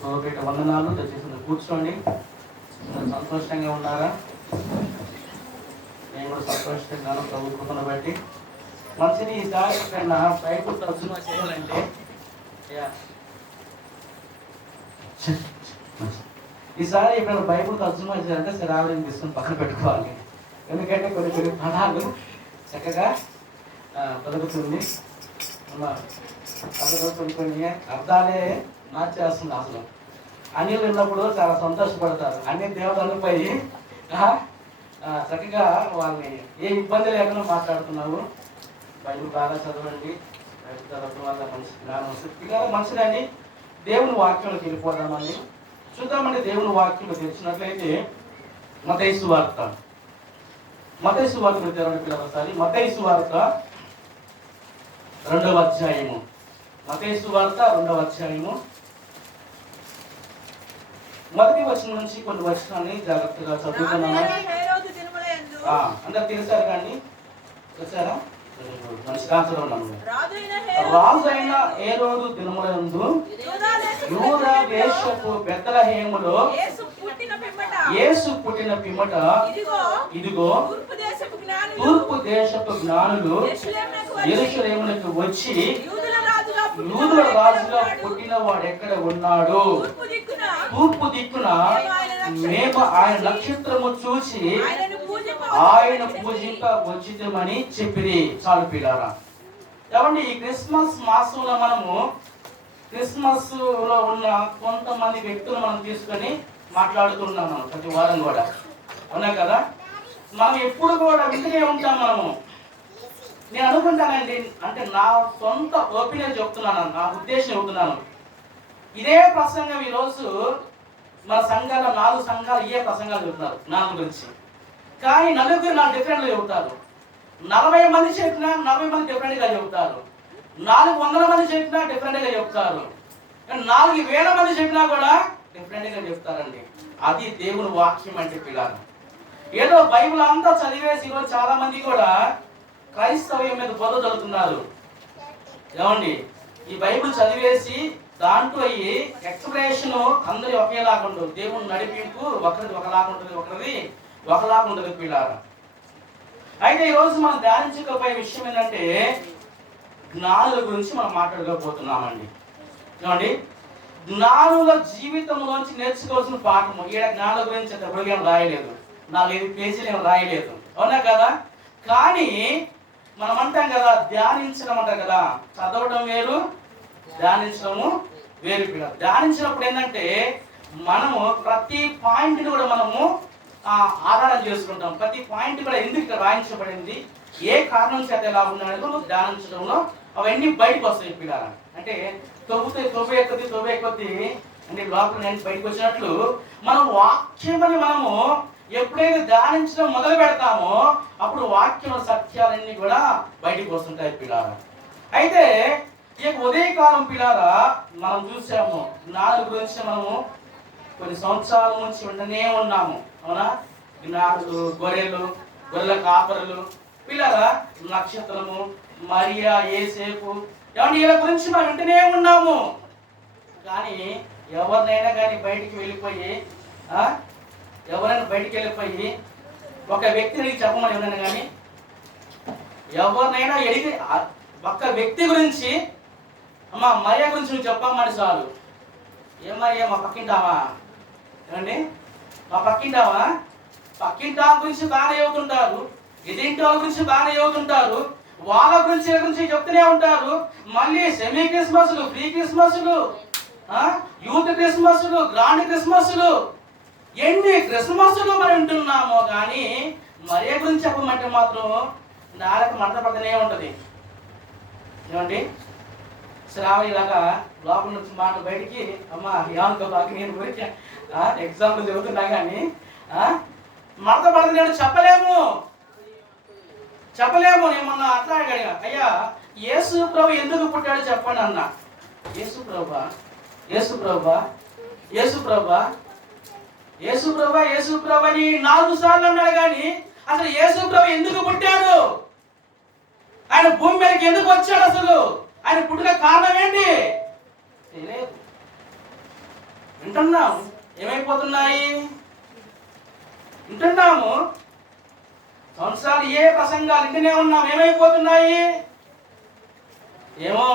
గోపేట వందనాలు. దయచేసి కూర్చోండి. సంతోషంగా ఉన్నారా? నేను కూడా సంతోషంగా ప్రభు కృపను బట్టి. మంచిది. ఈసారి ఎక్కడైనా బైబిల్ తర్జుమా చేయాలంటే ఈసారి ఎప్పుడైనా బైబిల్ తర్జుమా చేయాలంటే శరాలను తీసుకుని పక్కన పెట్టుకోవాలి. ఎందుకంటే కొన్ని కొన్ని పదాలు చక్కగా పలుకుతుంది. అసలు కొన్ని అర్థాలే మార్చేస్తుంది. అసలు అన్యులు ఉన్నప్పుడు చాలా సంతోషపడతారు. అన్ని దేవతలపై చక్కగా వాళ్ళని ఏ ఇబ్బంది లేకుండా మాట్లాడుతున్నావు. బైబిల్ బాగా చదవండి. బైబిల్ చదవడం వల్ల మంచి జ్ఞానం వస్తుంది. మనుషులని దేవుని వాక్యంలోకి వెళ్ళిపోదామని చూద్దామంటే దేవుని వాక్యం తెలిసినట్లయితే మత్తయి సువార్త తెరవండి పిల్లలసారి. మత్తయి సువార్త 2వ అధ్యాయము. మత్తయి సువార్త 2వ అధ్యాయము మొదటి వచనం నుంచి కొన్ని వచనాన్ని జాగ్రత్తగా చదువుతున్నాము. అందరు తెలిసారు కానీ వచ్చారా? రాజు అయిన హేరోదు దినములందు యూదా దేశపు బెత్లెహేములో యేసు పుట్టిన పిమ్మట ఇదిగో తూర్పు దేశపు జ్ఞానులు యెరూషలేమునకు వచ్చి యూదుల రాజుగా పుట్టిన వాడు ఎక్కడ ఉన్నాడు? తూర్పు దిక్కున మేము ఆయన నక్షత్రము చూసి ఆయన పూజింప వచ్చితమని చెప్పిరి. చాలు పిల్లారా. ఏమండి, ఈ క్రిస్మస్ మాసంలో మనము క్రిస్మస్ లో ఉన్న కొంతమంది వ్యక్తులు మనం తీసుకొని మాట్లాడుతున్నాం మనం ప్రతి వారం కూడా. అవునా కదా? మనం ఎప్పుడు కూడా వింటూనే ఉంటాం మనము. నేను అనుకుంటానండి, అంటే నా సొంత ఒపీనియన్ చెప్తున్నాను, నా ఉద్దేశం చెబుతున్నాను. ఇదే ప్రసంగం ఈరోజు మన సంఘాల 4 సంఘాలు ఇదే ప్రసంగాలు చెబుతున్నారు జ్ఞానం గురించి. కానీ నలుగురు 4 డిఫరెంట్గా చెబుతారు. 40 మంది చెప్పినా 40 మంది డిఫరెంట్గా చెబుతారు. 400 మంది చెప్పినా డిఫరెంట్గా చెప్తారు. 4000 మంది చెప్పినా కూడా డిఫరెంట్గా చెప్తారండి. అది దేవుని వాక్యం అంటే పిల్లలు. ఏదో బైబిల్ అంతా చదివేసి ఈరోజు చాలా మంది కూడా క్రైస్తవ్యం మీద బొద్ద చదువుతున్నారు. ఏమండి, ఈ బైబిల్ చదివేసి దాంట్లో ఈ ఎక్స్ప్రెషన్ అందరి ఒకేలాగా ఉండదు. దేవుని నడిపింపు ఒకరిది ఒకలాగా ఉంటుంది, ఒకరిది ఒకలాగా ఉంటుంది పిల్లారా. అయితే ఈరోజు మనం ధ్యానించకపోయే విషయం ఏంటంటే జ్ఞానుల గురించి మనం మాట్లాడుకోబోతున్నామండి. ఏమండి, జ్ఞానుల జీవితంలోంచి నేర్చుకోవాల్సిన పాఠము. ఈడ జ్ఞానుల గురించి ఎప్పుడు ఏం రాయలేదు, 4-5 పేజీలు ఏం రాయలేదు. అవునా కదా? కానీ మనం అంటాం కదా, ధ్యానించడం అంటాం కదా, చదవడం వేరు, ధ్యానించడము వేరు పిల్లలు. ధ్యానించినప్పుడు ఏంటంటే మనము ప్రతి పాయింట్ని కూడా మనము ఆధారం చేసుకుంటాం. ప్రతి పాయింట్ కూడా ఎందుకు ఇక్కడ రాయించబడింది, ఏ కారణం చేత ఎలా ఉన్నాడో ధ్యానించడంలో అవన్నీ బయటకు వస్తాయి పిల్లలు. అంటే తొవ్వే కొద్ది అంటే లోపల నేను బయటకు వచ్చినట్లు మనం వాక్యమని మనము ఎప్పుడైతే ధ్యానించడం మొదలు పెడతామో అప్పుడు వాక్యం సత్యాలన్నీ కూడా బయటకు వస్తుంటాయి పిల్లారా. అయితే ఈ ఉదయకాలం పిల్లారా మనం చూసాము, జ్ఞానుల గురించి మనము కొన్ని సంవత్సరాల నుంచి ఉండనే ఉన్నాము. అవునా? జ్ఞానులు, గొర్రెల కాపరులు పిల్లారా, నక్షత్రము, మరియా, యేసేపు, ఏమంటే వీళ్ళ గురించి మనం వింటూనే ఉన్నాము. కానీ ఎవరినైనా కానీ బయటికి వెళ్ళిపోయి ఒక వ్యక్తిని చెప్పమని ఉన్నాను. కానీ ఎవరినైనా అడిగి ఒక వ్యక్తి గురించి అమ్మా మరియా గురించి నువ్వు చెప్పమ్మని చాలు. ఏం మరియా మా పక్కింటావా? ఏమండి, మా పక్కింటావా? పక్కింటా గురించి బాగానే చదువుతుంటారు, ఎదింటి వాళ్ళ గురించి బాగానే చదువుతుంటారు, వాళ్ళ గురించి చెప్తూనే ఉంటారు. మళ్ళీ సెమీ క్రిస్మస్లు, ప్రీ క్రిస్మస్లు, యూత్ క్రిస్మస్లు, గ్రాండ్ క్రిస్మస్లు, ఎన్ని క్రిస్మస్లు మనం వింటున్నామో కానీ మరియా గురించి చెప్పమంటే మాత్రం నాలుక మంట పడుతూనే ఉంటుంది. ఏమండి, శ్రావణిలాగా లోపల నుంచి మాట బయటికి అమ్మ ఏమనుకో బాగా నేను గురించి ఎగ్జాంపుల్ చెబుతున్నా కానీ మడత పడుతుంది చెప్పలేము. నేను మొన్న అట్లా అడిగా, అయ్యా యేసు ప్రభు ఎందుకు పుట్టాడో చెప్పండి అన్న. యేసు ప్రభా అని 4 సార్లు అన్నాడు. కానీ అసలు యేసు ప్రభు ఎందుకు పుట్టాడు, ఆయన భూమి మీదకి ఎందుకు వచ్చాడు, అసలు ఆయన పుట్టిన కారణం ఏంటి తెలియదు. వింటున్నాం, ఏమైపోతున్నాయి? వింటున్నాము, సంవత్సరాలు ఏ ప్రసంగాలు వింటూనే ఉన్నాం, ఏమైపోతున్నాయి? ఏమో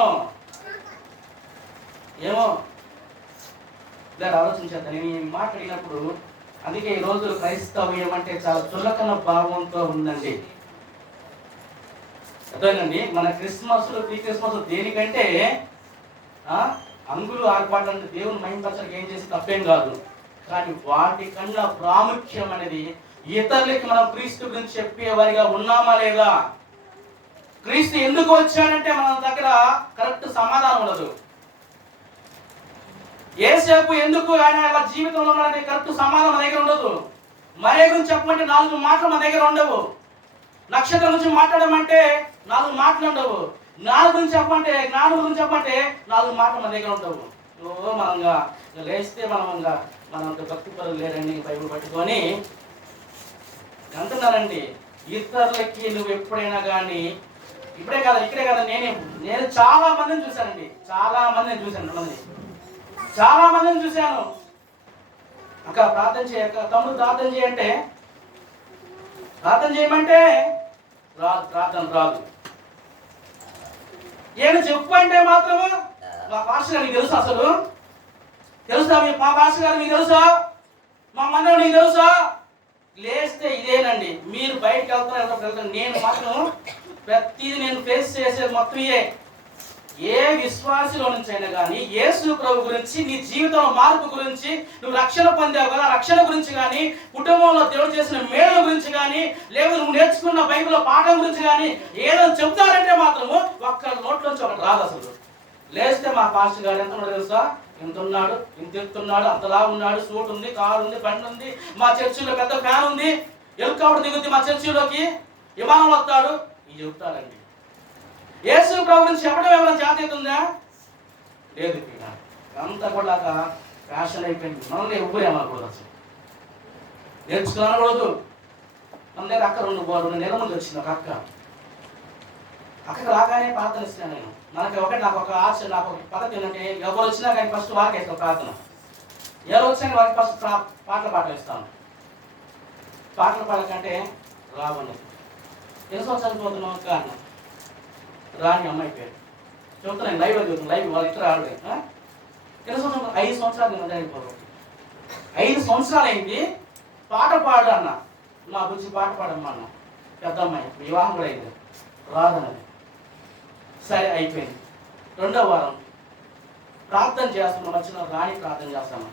ఏమో దాన్ని ఆలోచించేద్దాం. నేను ఈ మాట అడిగినప్పుడు అందుకే ఈ రోజు క్రైస్తవ్యం అంటే చాలా చులకన భావంతో ఉందండి. అదేనండి, మన క్రిస్మస్ ప్రీ క్రిస్మస్ దేనికంటే అంగులు ఆర్పాటు అంటే దేవుని మహిమపరచడానికి ఏం చేసి తప్పేం కాదు. కానీ వాటికన్నా ప్రాముఖ్యం అనేది ఇతరులకి మనం క్రీస్తు గురించి చెప్పేవారిగా ఉన్నామా లేదా? క్రీస్తు ఎందుకు వచ్చాడంటే మన దగ్గర కరెక్ట్ సమాధానం ఉండదు. యేసేపు ఎందుకు ఆయన ఇలా జీవితంలో ఉన్నాడంటే కరెక్ట్ సమాధానం మన దగ్గర ఉండదు. మరే గురించి చెప్పమంటే 4 మాటలు మన దగ్గర ఉండవు. నక్షత్రం గురించి మాట్లాడమంటే 4 మాటలు ఉండవు. జ్ఞానం గురించి చెప్పమంటే 4 మాటలు మన దగ్గర ఉండవు. మనంగా లేస్తే మనంత భక్తి పరులు లేరండి బైబిల్ పట్టుకొని అంటున్నారండి. ఇతరులకి నువ్వు ఎప్పుడైనా కానీ ఇక్కడే కదా నేను చాలా మందిని చూశానండి. చాలా మందిని చూశాను. అక్క ప్రార్థన చేయక తమ్ముడు ప్రార్థన చేయంటే ప్రార్థన చేయమంటే ప్రార్థన రాదు. ఏమి చెప్పు అంటే మాత్రము మా పాస్టర్ గారు నీకు తెలుసా? అసలు తెలుసా? మా పాస్టర్ గారు మీకు తెలుసా? మా మందిరం నీకు తెలుసా? లేస్తే ఇదేనండి. మీరు బయటకు వెళ్తున్నారు. నేను మాత్రం ప్రతిదీ నేను ఫేస్ చేసేది మొత్తం ఏ విశ్వాసలో నుంచి అయినా కానీ యేసు ప్రభు గురించి, నీ జీవితంలో మార్పు గురించి, నువ్వు రక్షణ పొందావు కదా రక్షణ గురించి కానీ, కుటుంబంలో దేవుడు చేసిన మేళ గురించి కానీ, లేదా నువ్వు నేర్చుకున్న బైబిల్లో పాఠం గురించి కానీ ఏదో చెబుతారంటే మాత్రము ఒక్క నోట్లోంచి ఒకటి రాదు. అసలు లేస్తే మా పాస్టర్ గారు ఎంత ఉన్నాడు తెలుసా? ఇంత ఉన్నాడు, ఇంత ఎత్తున్నాడు, అంతలా ఉన్నాడు, సూట్ ఉంది, కారు ఉంది, బండి ఉంది, మా చర్చిలో పెద్ద ఫ్యాన్ ఉంది, హెలికాప్టర్ దిగుద్ది మా చర్చిలోకి, విమానం వస్తాడు, ఇది చెబుతారండి. యేసు ప్రభు గురించి చెప్పడం ఏమైనా జాతీయత ఉందా? లేదు. అంతా కూడా ఫ్యాషన్ అయిపోయింది. మనల్ని ఎవ్వరు ఏమనకూడదు, అసలు నేర్చుకోనకూడదు. మన దగ్గర అక్క 2 నెలల ముందు వచ్చింది ఒక అక్కకి రాగానే ప్రార్థన ఇస్తున్నాను నేను. నాకు ఒక ఆశ, నాకు ఒక పద్ధతి ఏంటంటే ఎవరు వచ్చినా కానీ ఫస్ట్ వారికి వేస్తాను ప్రార్థన. ఎవరు వచ్చినా వారికి ఫస్ట్ పాటలు ఇస్తాను. పాటలు పాడకంటే రావండి. ఎన్ని సంవత్సరాలు పోతున్నాం కారణం రాని అమ్మాయి పేరు చెబుతున్నాను. లైవ్ చెబుతున్నాను. లైవ్ వాళ్ళ ఇద్దరు ఆడలేదు. ఎన్ని సంవత్సరాలు? 5 సంవత్సరాలు నేను అయిపోవాలి. 5 సంవత్సరాలు అయింది. పాట పాడు అన్న. మా బుజ్జి పాట పాడమ్మా అన్న. పెద్ద అమ్మాయి వివాహం కూడా అయింది. రాదన్నది. సరే అయిపోయింది. 2వ వారం ప్రార్థన చేస్తున్నాం. వచ్చిన రాణి ప్రార్థన చేస్తాను.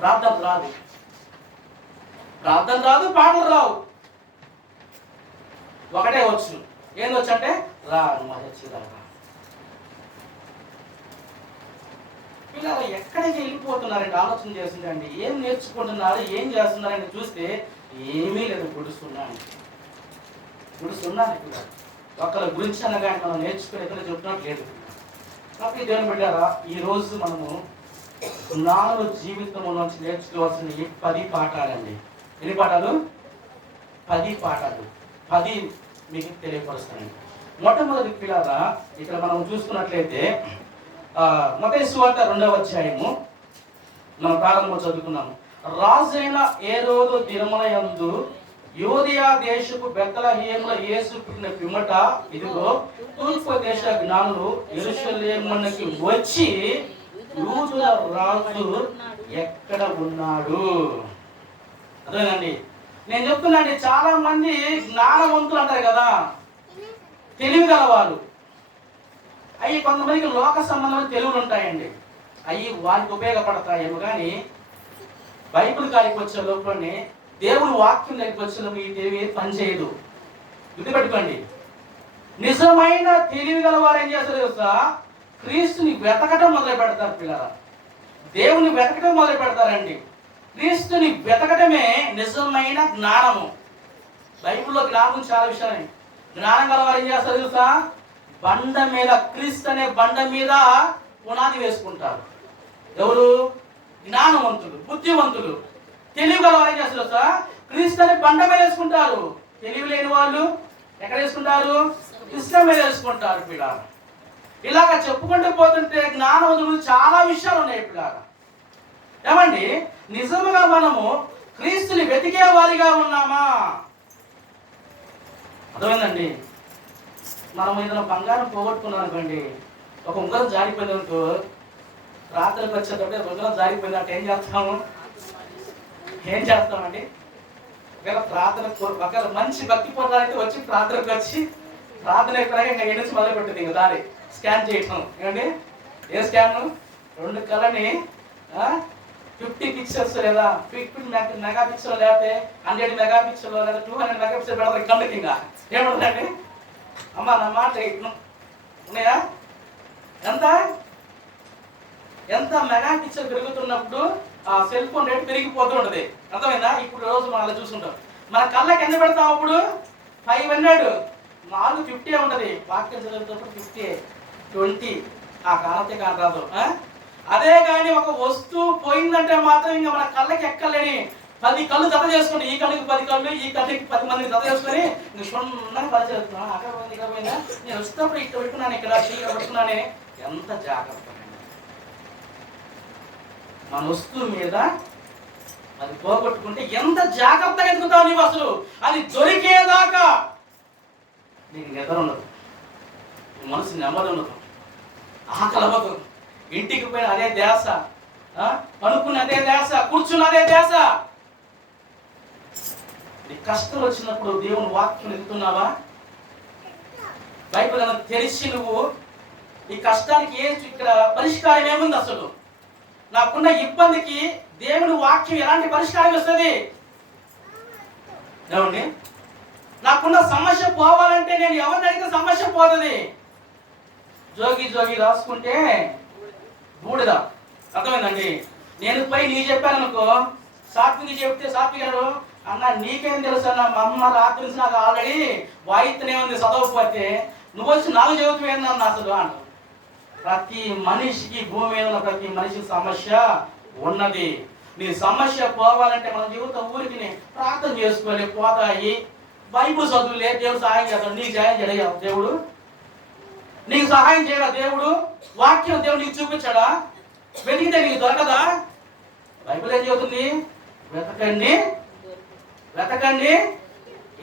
ప్రార్థన రాదు, పాటలు రావు. ఒకటే వచ్చు. ఏంది వచ్చు అంటే రా మా చర్చిరా. పిల్లలు ఎక్కడికి వెళ్ళిపోతున్నారంటే ఆలోచన చేస్తుందండి. ఏం నేర్చుకుంటున్నారు, ఏం చేస్తున్నారని చూస్తే ఏమీ లేదు. గుడుస్తున్నాను పిల్లలు. ఒకరి గురించి అనగానే మనం నేర్చుకుని ఎక్కడ చెప్తున్నట్టు లేదు. కాబట్టి దేవుని బిడ్డారా, ఈరోజు మనము 4 జీవితంలోంచి నేర్చుకోవాల్సిన 10 పాఠాలండి. ఎన్ని పాఠాలు? 10 పాఠాలు. 10 మీకు తెలియపరుస్తానండి. మొట్టమొదటి పిల్లరా, ఇక్కడ మనం చూసుకున్నట్లయితే మత్తయి సువార్త 2వ అధ్యాయము మనం ప్రారంభంలో చదువుకున్నాము. రాజైన హేరోదు దినముల యందు యూదయ దేశపు బెత్లెహేములో యేసు పుట్టిన పిమ్మట ఇదిగో తూర్పు దేశ జ్ఞానులు యెరూషలేమునకు వచ్చి యూదుల రాజు ఎక్కడ ఉన్నాడు? అదేనండి నేను చెప్తున్నాండి. చాలా మంది జ్ఞానవంతులు అంటారు కదా, తెలివి గలవారు. అవి కొంతమందికి లోక సంబంధమైన తెలివులు ఉంటాయండి. అవి వారికి ఉపయోగపడతాయేమో కానీ బైబిల్ కాడికి వచ్చే లోపలనే దేవుని వాక్యం దగ్గరికి వచ్చినప్పుడు ఈ తెలివి పనిచేయదు. గుర్తుపెట్టుకోండి. నిజమైన తెలివి గలవారు ఏం చేస్తారు తెలుసా? క్రీస్తుని వెతకటం మొదలు పెడతారు పిల్లరా. దేవుని వెతకటం మొదలు పెడతారండి. క్రీస్తుని వెతకటమే నిజమైన జ్ఞానము. బైబిల్లో జ్ఞానం చాలా విషయాలు. జ్ఞానం గలవారు ఏం చేస్తారు తెలుసా? బండ మీద, క్రీస్తు అనే బండ మీద పునాది వేసుకుంటారు. ఎవరు? జ్ఞానవంతులు, బుద్ధివంతులు. తెలివి గలవారు ఏం చేస్తారు తెలుసా? క్రీస్తు అనే బండ మీద వేసుకుంటారు. తెలివి లేని వాళ్ళు ఎక్కడ వేసుకుంటారు? క్రీస్తు మీద వేసుకుంటారు పిల్లలు. ఇలాగ చెప్పుకుంటూ పోతుంటే జ్ఞానవంతులు చాలా విషయాలు ఉన్నాయి పిల్లలు. ఏమండి, నిజముగా మనము క్రీస్తుని వెతికే వారిగా ఉన్నామా? అర్థమైందండి. మనం ఏదైనా బంగారం పోగొట్టుకున్నాం అనుకోండి, ఒక ఉంగరం జారిపోయింది అనుకో, రాత్రికి వచ్చేటప్పుడు ఉంగరం జారిపోయిందంటే ఏం చేస్తామండి? ఒకవేళ మంచి భక్తి పొందాలంటే వచ్చి ప్రార్థనకు వచ్చి ప్రార్థన అయిపోయాక ఇంకా ఎన్ని మొదలు పెట్టింది, ఇంకా దారి స్కాన్ చేయటం. ఏమండి, ఏ స్కాన్? 2 కళ్ళని 50 పిక్చర్స్ లేదా 50 మెగా పిక్చర్ లేకపోతే 100 మెగా పిక్చర్ లేదా 200 మెగా పిక్చర్ పెడతారు కళ్ళకి. ఇంకా ఏముంటుందండి? అమ్మ నా మాట ఉన్నాయా? ఎంత మెగా పిక్చర్ పెరుగుతున్నప్పుడు ఆ సెల్ ఫోన్ రేట్ పెరిగిపోతూ ఉంటుంది. అర్థమైందా? ఇప్పుడు రోజు మనం అలా చూసుకుంటాం. మన కళ్ళకి ఎంత పెడతాం? అప్పుడు 500, 450 ఉంటుంది. వాక్యం చదివేటప్పుడు 50, 20 ఆ కాలతే కాదు. అదే కానీ ఒక వస్తువు పోయిందంటే మాత్రం ఇంకా మన కళ్ళకి ఎక్కలేని 10 కళ్ళు జత చేసుకుని, ఈ కళ్ళకి 10 కళ్ళు, ఈ కళ్ళకి 10 మందిని జత చేసుకొని ఇంక క్షుణ్ణంగా పరిచయం. అక్కడ పోయింది, ఇక్కడ పోయిందా, నేను వచ్చినప్పుడు ఇక్కడ పెట్టుకున్నాను, ఇక్కడ పెట్టుకున్నానే. ఎంత జాగ్రత్త మన వస్తువు మీద అది పోగొట్టుకుంటే ఎంత జాగ్రత్తగా ఎదుగుతావు నీవు. అసలు అది దొరికేదాకా నీకు నిద్ర ఉండదు, మనసు నెమ్మది ఉండదు, ఆకలి అవ్వదు. ఇంటికి పోయిన అదే ధ్యాస, పనుకుని అదే ధ్యాస, కూర్చుని అదే ధ్యాస. నీ కష్టం వచ్చినప్పుడు దేవుని వాక్యం ఎదుగుతున్నావా? బైబిల్ తెరిచి నువ్వు ఈ కష్టానికి ఇక్కడ పరిష్కారం ఏముంది? అసలు నాకున్న ఇబ్బందికి దేవుని వాక్యం ఎలాంటి పరిష్కారం ఇస్తుంది? ఏమండి, నాకున్న సమస్య పోవాలంటే నేను ఎవరిని అడిగితే సమస్య పోతుంది. జోగి రాసుకుంటే బూడిద. అర్థమైందండి. నేను పోయి నీ చెప్పాను అనుకో, సాత్వికి చెప్తే సాత్వికి అన్నాడు, అన్న నీకేం తెలుసు అన్న, మా అమ్మ రాత్రి నుంచి నాకు ఆల్రెడీ వాయిత్తనే ఉంది చదవకపోతే, నువ్వు వచ్చి నాకు చెబుతున్నా అసలు అంట. ప్రతి మనిషికి, భూమి మీద ఉన్న ప్రతి మనిషికి సమస్య ఉన్నది. నీ సమస్య పోవాలంటే మన జీవితం ఊరికి ప్రార్థన చేసుకోలే పోతాయి. బైబుల్ చదువులే, దేవుడు సహాయం చేస్తాడు. నీకు సహాయం చేయడా దేవుడు? నీకు సహాయం చేయడా దేవుడు? వాక్యం దేవుడు నీకు చూపించాడా? వెతికితే నీకు దొరకదా? బైబిల్ ఏం చెబుతుంది? వెతకండి.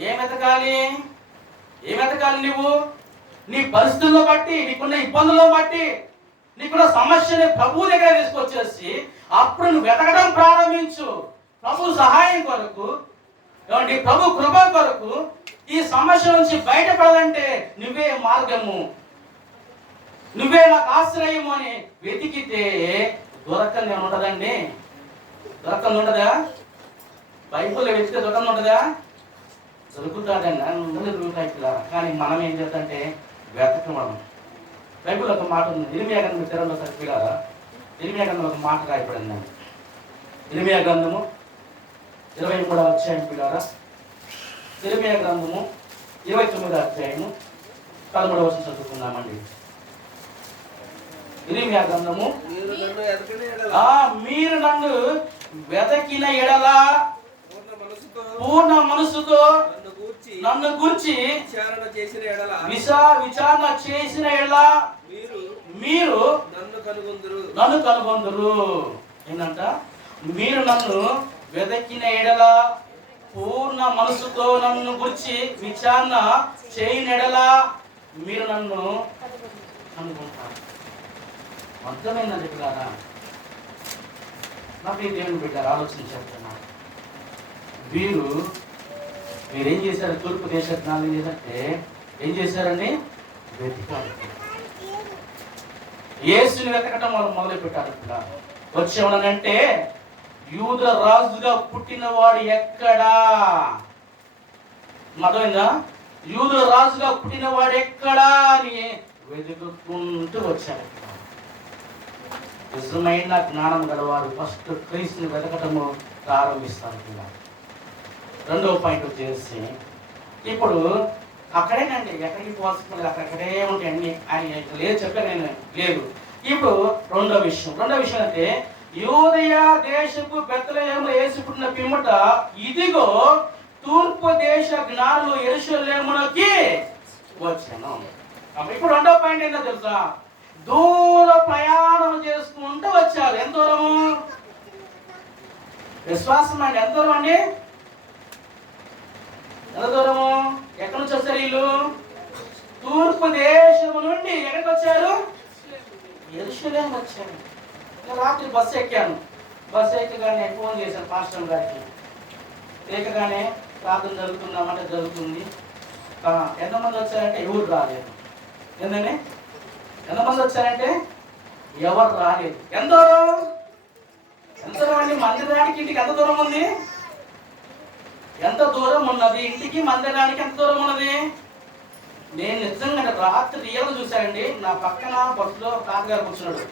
ఏం వెతకాలి నువ్వు? నీ పరిస్థితుల్లో బట్టి, నీకున్న ఇబ్బందుల్లో బట్టి, నీకున్న సమస్యని ప్రభువు దగ్గర తీసుకొచ్చేసి అప్పుడు నువ్వు వెతకడం ప్రారంభించు. ప్రభు సహాయం కొరకు, ఏమంటే ప్రభు కృప కొరకు ఈ సమస్య నుంచి బయటపడాలంటే నువ్వే మార్గము, నువ్వే నాకు ఆశ్రయము అని వెతికితే దొరకని ఉండదండి. దొరకని ఉండదా? బైబుల్ వెతికితే దొరకని ఉండదా? దొరుకుతాడండి, అందరూ దొరుకుతాయి. కానీ మనం ఏం చేద్దంటే వెతకడం. బైబుల్ ఒక మాట ఉంది, ఇర్మియా గ్రంథం తెరంలో సరిపిడారా? ఇర్మియా గ్రంథం ఒక మాట రాయబడింది. ఇర్మియా గ్రంథము 23వ అధ్యాయం పిడారా. ఇర్మియా గ్రంథము 29వ అధ్యాయము 13వ వచనం చదువుకుందామండి. ఇర్మియా గ్రంథము, మీరు నన్ను వెతకిన ఎడల పూర్ణ మనసుతో నన్ను గూర్చి విచారణ చేసిన ఎడల మీరు నన్ను కనుగొందురు. ఏంటంట? మీరు నన్ను వెతకిన ఎడల పూర్ణ మనసుతో నన్ను గురించి విచారణ చేయని ఎడల మీరు నన్ను కనుగొంటారు. అర్థమైందండి పిల్లారా? నాకు దేవుని బిడ్డారు ఆలోచన చెప్తున్నా. మీరేం చేశారు? తూర్పు దేశ జ్ఞానం ఏంటంటే ఏం చేశారండి? వెతికారు. యేసుని వెతకటం వాళ్ళు మొదలు పెట్టారు. వచ్చేవాడంటే యూద రాజుగా పుట్టినవాడు ఎక్కడా? అర్థమైందా? యూద రాజుగా పుట్టినవాడు ఎక్కడా అని వెతుకుంటూ వచ్చారు. నిజమైన జ్ఞానం గలవారు ఫస్ట్ క్రీస్తుని వెతకటము ప్రారంభిస్తారు. రెండవ పాయింట్ వచ్చేసి, ఇప్పుడు అక్కడేనండి, ఎక్కడికి పోల్చుకోలేదు, అక్కడక్కడే ఉంటాయండి ఆయన లేదు చెప్పాను నేను, లేదు. ఇప్పుడు రెండో విషయం అంటే, యూదయ దేశపు బెత్లెహేములో యేసు పుట్టిన పిమ్మట ఇదిగో తూర్పు దేశ జ్ఞానులు యెరూషలేమునకి వచ్చాను. ఇప్పుడు రెండో పాయింట్ ఏంటో తెలుసా? విశ్వాసం అండి. ఎంత దూరం అండి? ఎంత దూరము? ఎక్కడి నుంచి వచ్చారు వీళ్ళు? తూర్పు దేశము నుండి ఎక్కడికి వచ్చారు? యెరూషలేము వచ్చారు. రాత్రి బస్సు ఎక్కాను. బస్సు ఎక్కగానే ఫోన్ చేశాను పాస్టర్ గారికి. ఎక్కగానే ప్రార్థన జరుగుతుందామంటే జరుగుతుంది. ఎంతమంది వచ్చారంటే ఎవరు రాలేదు. ఏంటండి? ఎంతమంది వచ్చారంటే ఎవరు రాలేదు. ఎంత దూరం? ఎంత దూరం అండి? మందిరానికి ఇంటికి ఎంత దూరం ఉంది? ఎంత దూరం ఉన్నది? ఇంటికి మందిరానికి ఎంత దూరం ఉన్నది? నేను నిజంగా రాత్రి రియల్గా చూశానండి. నా పక్కన బస్సులో తాతగారు కూర్చున్నాడు.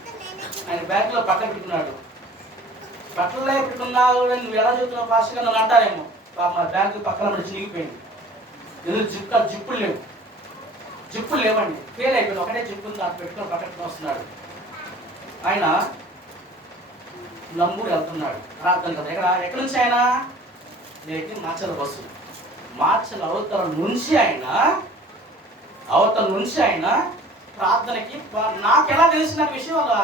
ఆయన బ్యాగ్లో పక్క పెట్టుకున్నాడు. బట్టలే పెట్టుకున్నావు, నువ్వు ఎలా చూస్తున్నావు ఫాస్ట్గా నన్ను అంటారేమో. మా బ్యాగ్ పక్కన నుంచి చినిగిపోయింది. ఎందుకు జిప్పులు లేవు. జిప్పులు లేవండి, ఫెయిల్ అయిపోయింది. ఒకటే జిప్పులు దాన్ని పెట్టుకొని పక్కన వస్తున్నాడు. ఆయన నంబూరు వెళ్తున్నాడు ప్రార్థన కదా. ఎక్కడి నుంచి ఆయన? నేటి మాచల బస్సు. మాచల అవతల నుంచి ఆయన ప్రార్థనకి. నాకు ఎలా తెలిసిన విషయం, వాళ్ళ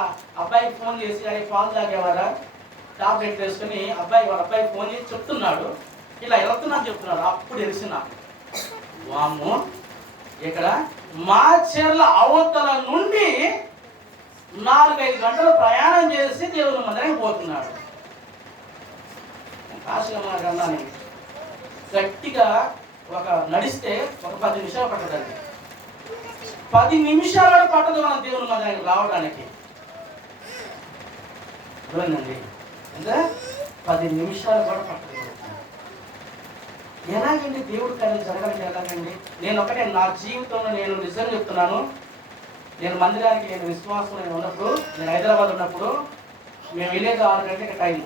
అబ్బాయికి ఫోన్ చేసి అరే పాలు తాగేవారా టాబ్లెట్ వేసుకుని వాళ్ళ అబ్బాయికి ఫోన్ చేసి చెప్తున్నాడు. ఇలా వెళ్తున్నాను చెప్తున్నాడు. అప్పుడు తెలిసిన వాము ఇక్కడ మాచర్ల అవతల నుండి 4-5 గంటలు ప్రయాణం చేసి దేవుని మందిరానికి పోతున్నాడు. కాశీలమ్మ గట్టిగా నడిస్తే ఒక 10 నిమిషాలు పట్టదండి. 10 నిమిషాలు పట్టదు మన దేవుని మందిరానికి రావడానికి. చూడండి, అంటే 10 నిమిషాలు కూడా పట్టదు. ఎలాగండి దేవుడి కార్యం జరగాలంటే ఎలాగండి? నేను ఒకటే నా జీవితంలో నేను నిజంగా చెప్తున్నాను. నేను మందిరానికి విశ్వాసం ఉన్నప్పుడు, నేను హైదరాబాద్ ఉన్నప్పుడు మేము వెళ్ళేది 6 గంటలకి టైం.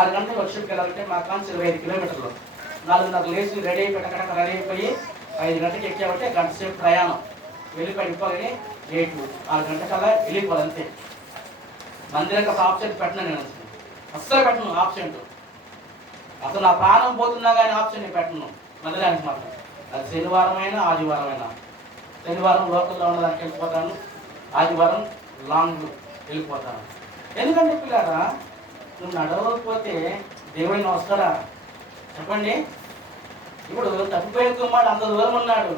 6 గంటలకు వర్షిప్కి వెళ్ళాలంటే మా కాంచి 25 కిలోమీటర్లు. 4:30 లేచి రెడీ అయిపోయి 5 గంటలకు ఎక్కామంటే గంట సేపు ప్రయాణం. వెళ్ళిపోయి 6 గంటకల్లా వెళ్ళిపోవాలి అంతే. మందిరానికి ఒక ఆప్షన్ పెట్టను నేను, అస్సలు పెట్టను ఆప్షన్. అసలు నా ప్రాణం పోతున్నా కానీ ఆప్షన్ నేను పెట్టను మందిరానికి మాత్రం. అది శనివారం అయినా ఆదివారం అయినా. శనివారం లోకల్లో ఉన్నదానికి వెళ్ళిపోతాను, ఆదివారం లాంగ్ వెళ్ళిపోతాను. ఎందుకంటే పిల్లారా, నువ్వు నడవకపోతే దేవుడిని వస్తారా చెప్పండి? ఇప్పుడు తప్పిపోయే కుమారుడు అంత దూరం ఉన్నాడు.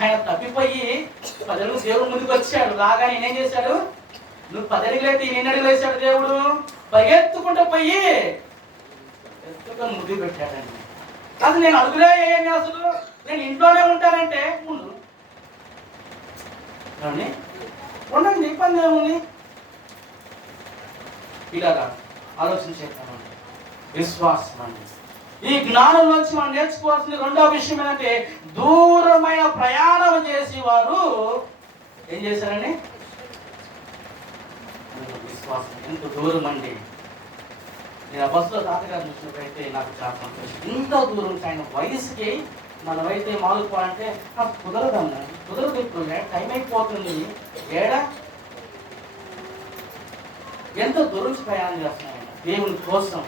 ఆయన తప్పిపోయి 10 అడుగులు దేవుడు ముందుకు వచ్చాడు. రాగానే నేనేం చేశాడు? నువ్వు 10 అడుగులు అయితే 8 అడుగులు వేశాడు దేవుడు. పరిగెత్తుకుంటూ పోయి ఎత్తుకొని ముద్దు పెట్టాడండి. అసలు నేను అడుగులే వేయండి, అసలు నేను ఇంట్లోనే ఉంటానంటే ముందు ఉండండి, ఇబ్బంది ఏముంది? ఇలాగా ఆలోచించేస్తామండి. విశ్వాసం అండి. ఈ జ్ఞానంలోంచి మనం నేర్చుకోవాల్సిన రెండవ విషయం ఏంటంటే, దూరమైన ప్రయాణం చేసి వారు ఏం చేశారండి? విశ్వాసం. ఎంత దూరం అండి! నేను ఆ బస్సులో తాతగారు చూసినప్పుడైతే నాకు చాలా సంతోషం. ఇంత దూరం ఆయన వయసుకి మనమైతే మాలుకోవాలంటే కుదరదన్నా, కుదరదు. ఇప్పుడు టైం అయిపోతుంది. ఎంత దూరం ప్రయాణం చేస్తున్నాం దేవుని కోసం.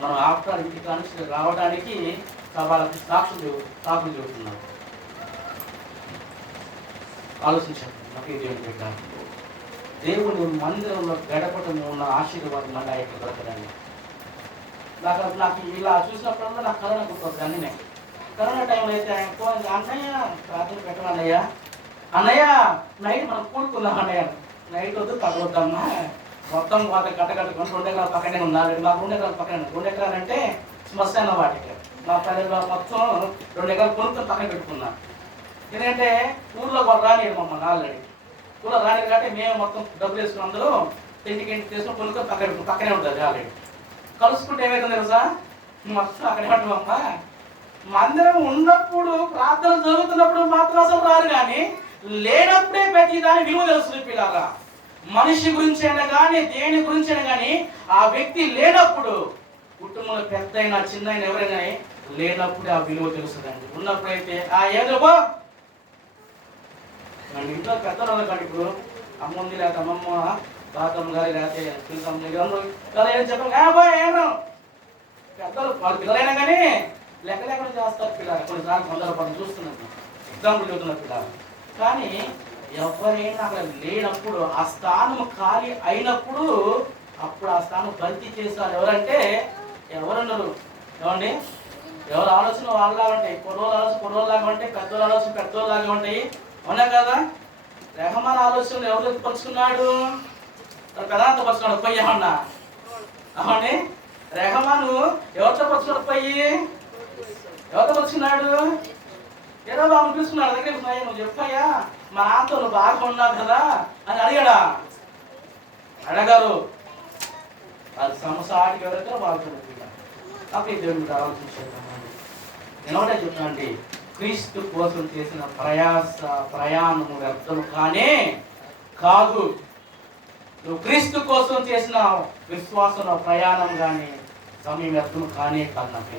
మనం ఆఫ్టర్ ఇంటికి అనుసరి రావడానికి వాళ్ళకి సాకులు చెబుతున్నాం. ఆలోచించండి. నాకే దేవుని బిడ్డ, దేవుని మందిరంలో గడపడం ఉన్న ఆశీర్వాదం మళ్ళీ ఇక్కడ దొరకదండి. నాకు ఇలా చూసినప్పుడు నాకు కరోనా గుర్తొస్తుంది. అన్నీ కరోనా టైంలో అయితే ఆయన ఫోన్, అన్నయ్య ప్రార్థన పెట్టమన్నయ్య, అన్నయ్య నైట్ మనం కూడుకుందాం అన్నయ్య. నైట్ వద్దు తగ్గొద్దమ్మా, మొత్తం వాళ్ళ కట్టకట్టుకొని 2 ఎకరాల పక్కనే ఉన్నారు. మాకు 2 ఎకరాల పక్కనే 2 ఎకరాలు అంటే శ్మశాన వాటికి. మా పల్లెల్లో మొత్తం 2 ఎకరాలు కొనుక్కొని పక్కన పెట్టుకున్నాం. ఎందుకంటే ఊళ్ళో కూడా రానియరు మమ్మల్ని. ఆల్రెడీ ఊళ్ళో రానియరు కాబట్టి మేము మొత్తం డబ్బులు వేసుకుని అందరూ ఇంటికి తీసుకొని కొనుక్కొని పక్కనే ఉంటుంది. ఆల్రెడీ కలుసుకుంటే ఏమైతుంది తెలుసా? మొత్తం అక్కడే ఉంటామమ్మా. మందిరం ఉన్నప్పుడు ప్రార్థన జరుగుతున్నప్పుడు మాత్రం అసలు రారు, కానీ లేనప్పుడే ప్రతి దాని విలువ తెలుస్తుంది పిల్లగా. మనిషి గురించి అయినా కానీ దేని గురించి అయినా కానీ ఆ వ్యక్తి లేనప్పుడు, కుటుంబంలో పెద్ద అయినా చిన్న అయినా ఎవరైనా లేనప్పుడే ఆ విలువ తెలుస్తుందండి. ఉన్నప్పుడైతే ఏదో ఇంట్లో పెద్దలు కానీ ఇప్పుడు అమ్మ ఉంది, లేకపోతే అమ్మమ్మ బాతమ్మ గారి లేకపోతే ఏం చెప్పాను ఏమో పెద్దలు వాళ్ళ పిల్లలైనా కానీ లెక్క లేకుండా చేస్తారు పిల్లలు. కొన్నిసార్లు కొందరు చూస్తున్నాను, ఎగ్జాంపుల్ చెబుతున్నారు పిల్లలు. కానీ ఎవరైనా అక్కడ లేనప్పుడు, ఆ స్థానం ఖాళీ అయినప్పుడు అప్పుడు ఆ స్థానం భర్తీ చేశారు. ఎవరంటే ఎవరున్నారు? ఏమండి, ఎవరు ఆలోచన వాళ్ళలాగా ఉంటాయి, కుర్రోళ్ళ ఆలోచన కుర్రోళ్ళలాగా ఉంటాయి, పెద్దోళ్ళ ఆలోచన పెద్దోళ్ళలాగా ఉంటాయి. అవునా కదా? రెహమాన్ ఆలోచనలు ఎవరు ఎత్తుపరుచుకున్నాడు? పెదాంత పరుచుకున్నాడు పొయ్యి ఏమన్నా. అవునే, రెహమాను ఎవరితో పరుచుకున్నాడు? పొయ్యి ఎవరితో పరుచుకున్నాడు? ఏదో బాబు చూసుకున్నాడు. దగ్గర నువ్వు చెప్పయ్యా, మా నాన్నతో నువ్వు బాగా ఉన్నావు కదా అని అడిగాడా? అడగారు. అది సమసాటికి ఎవరైతే బాగుంటుంది. అప్పుడు దేవుడు ఆలోచించేద్దామండి. నేను ఒకటే చెప్తానండి, క్రీస్తు కోసం చేసిన ప్రయాణము వ్యర్థము కానే కాదు. నువ్వు క్రీస్తు కోసం చేసిన విశ్వాసం ప్రయాణం కానీ సమయం వ్యర్థము కానే కాదు. నాకు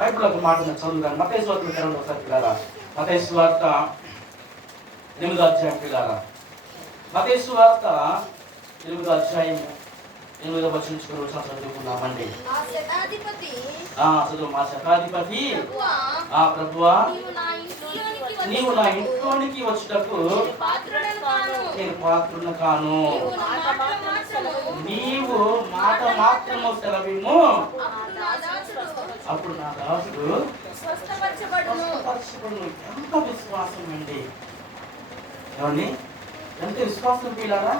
బైబిల్ ఒక మాట చదువుతాను. మత్తయి సువార్త తెరవండి ఒకసారి పిల్లారా. మత్తయి సువార్త 8వ అధ్యాయం పిల్లారా. మత్తయి సువార్త 8వ అధ్యాయం 8వ వచనం నుంచి చదువుకున్నామండి. చదువు. మా శతాధిపతి, ప్రభువా నీవు నా ఇంట్లోనికి వచ్చుటకు నేను పాత్రుడను కాను. నీవు మాట మాత్రము సెలవిమ్ము, అప్పుడు నా దాసుడు స్వస్థపరచబడును. ఎంత విశ్వాసం అండి! ఏమండి, ఎంత విశ్వాసం పిల్లారా?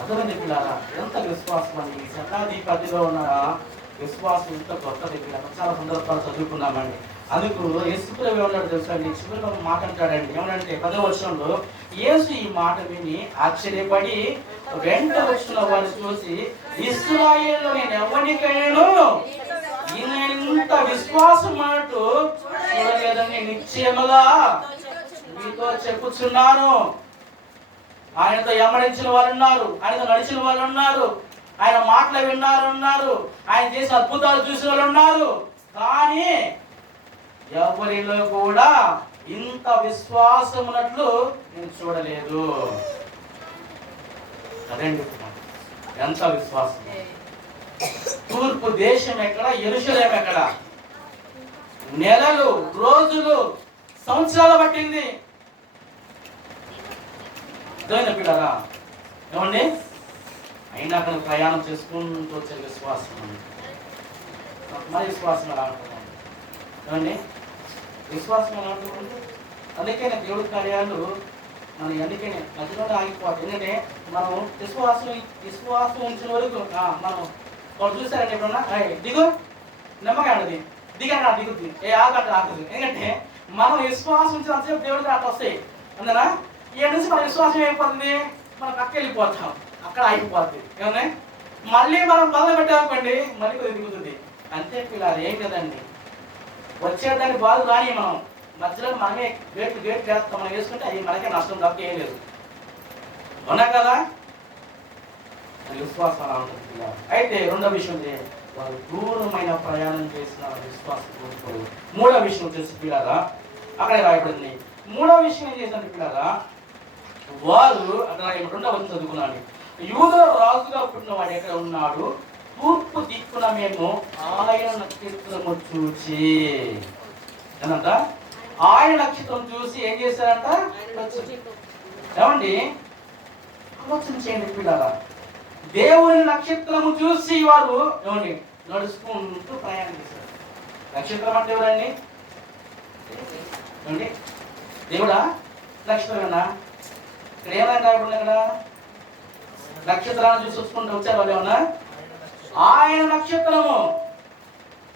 అర్థమైంది పిల్లారా? ఎంత విశ్వాసం అండి! శతాధిపతిలో ఉన్న విశ్వాసం ఇంత గొప్పది పిల్లలు. చాలా సందర్భాలు చదువుకున్నామండి. అందుకు యేసుప్రభు ఏమన్నాడు తెలుసా అండి? చివరిలో మాట అంటాడండి. ఏమనంటే 10వ వచనంలో, యేసు ఈ మాట విని ఆశ్చర్యపడి వెంట వచ్చిన వారిని చూసి, ఇశ్రాయేలులో నేను ఎవరికైనా ఇంత విశ్వాసం అన్నట్టు చూడలేదని నిశ్చయముగా మీతో చెప్పుచున్నాను. ఆయనతో ఎమ్మడించిన వాళ్ళు ఉన్నారు, ఆయనతో నడిచిన వాళ్ళు ఉన్నారు, ఆయన మాటలు విన్నారు ఉన్నారు, ఆయన చేసిన అద్భుతాలు చూసిన వాళ్ళు ఉన్నారు. కానీ ఎవరిలో కూడా ఇంత విశ్వాసం ఉన్నట్లు నేను చూడలేదు. అదేంటి ఎంత విశ్వాసం! తూర్పు దేశం ఎక్కడ, యెరూషలేము ఎక్కడ? నెలలు, రోజులు, సంవత్సరాలు పట్టింది. పిల్లరా ఏమండి, అయినా అక్కడ ప్రయాణం చేసుకుంటూ వచ్చే విశ్వాసం మరి విశ్వాసం ఎలా ఉంటుందండి? ఏమండి, విశ్వాసం ఎలా ఉంటుంది? అందుకే దేవుడి కార్యాలు మనం అందుకనే మధ్యలో ఆగిపోతాయి. ఎందుకంటే మనం విశ్వాసం ఉంచిన వరకు మనం వాళ్ళు చూసారంటే ఎప్పుడన్నా దిగు నమ్మకం అండి, దిగండి దిగుద్ది, ఆగంట ఆగుతుంది. ఎందుకంటే మనం విశ్వాసం ఉంచినంతసేపు దేవుడికి అట్లా వస్తాయి. అందునా ఈ నుంచి మన విశ్వాసం అయిపోతుంది, మనం పక్క వెళ్ళిపోతాం, అక్కడ ఆగిపోతుంది. ఏమన్నా మళ్ళీ మనం మొదలు పెట్టామనుకోండి, మళ్ళీ కొద్దిగా దిగుతుంది. అంతే పిల్లలు, ఏం కదండి. వచ్చేదాన్ని బాధ రాని మనం మధ్యలో మనమే గేట్ చేస్తాం. మనం వేసుకుంటే అది మనకే నష్టం తప్ప ఏం లేదు. ఉన్నా కదా? విశ్వాసం అలా ఉంటుంది పిల్లలు. అయితే రెండో విషయం, వాళ్ళు దూరమైన ప్రయాణం చేసిన విశ్వాసం కోరుకోరు. మూడో విషయం వచ్చేసి పిల్లరా, అక్కడే రాయబడింది. మూడో విషయం ఏం చేసినట్టు పిల్లరా, వారు అక్కడ రెండవ వచ్చి చదువుకున్నాడు. యూదుల రాజుగా పుట్టిన వాడు ఎక్కడ ఉన్నాడు? తూర్పు దిక్కున మేము ఆయన నక్షత్రము చూసి, ఏమంట ఆయన నక్షత్రం చూసి ఏం చేశారంట? ఏమండి, ఆలోచన చేయండి పిల్లరా. దేవుని నక్షత్రము చూసి వారు ఏమండి నడుచుకుంటూ ప్రయాణం చేశారు. నక్షత్రం అంటే ఎవరండి? ఏమండి, దేవుడా? నక్షత్రమేనా? ఇక్కడ ఏమైనా రాయబడింది? అక్కడ నక్షత్రాన్ని చూసి చూసుకుంటూ వచ్చారు వాళ్ళు. ఏమన్నా ఆయన నక్షత్రము,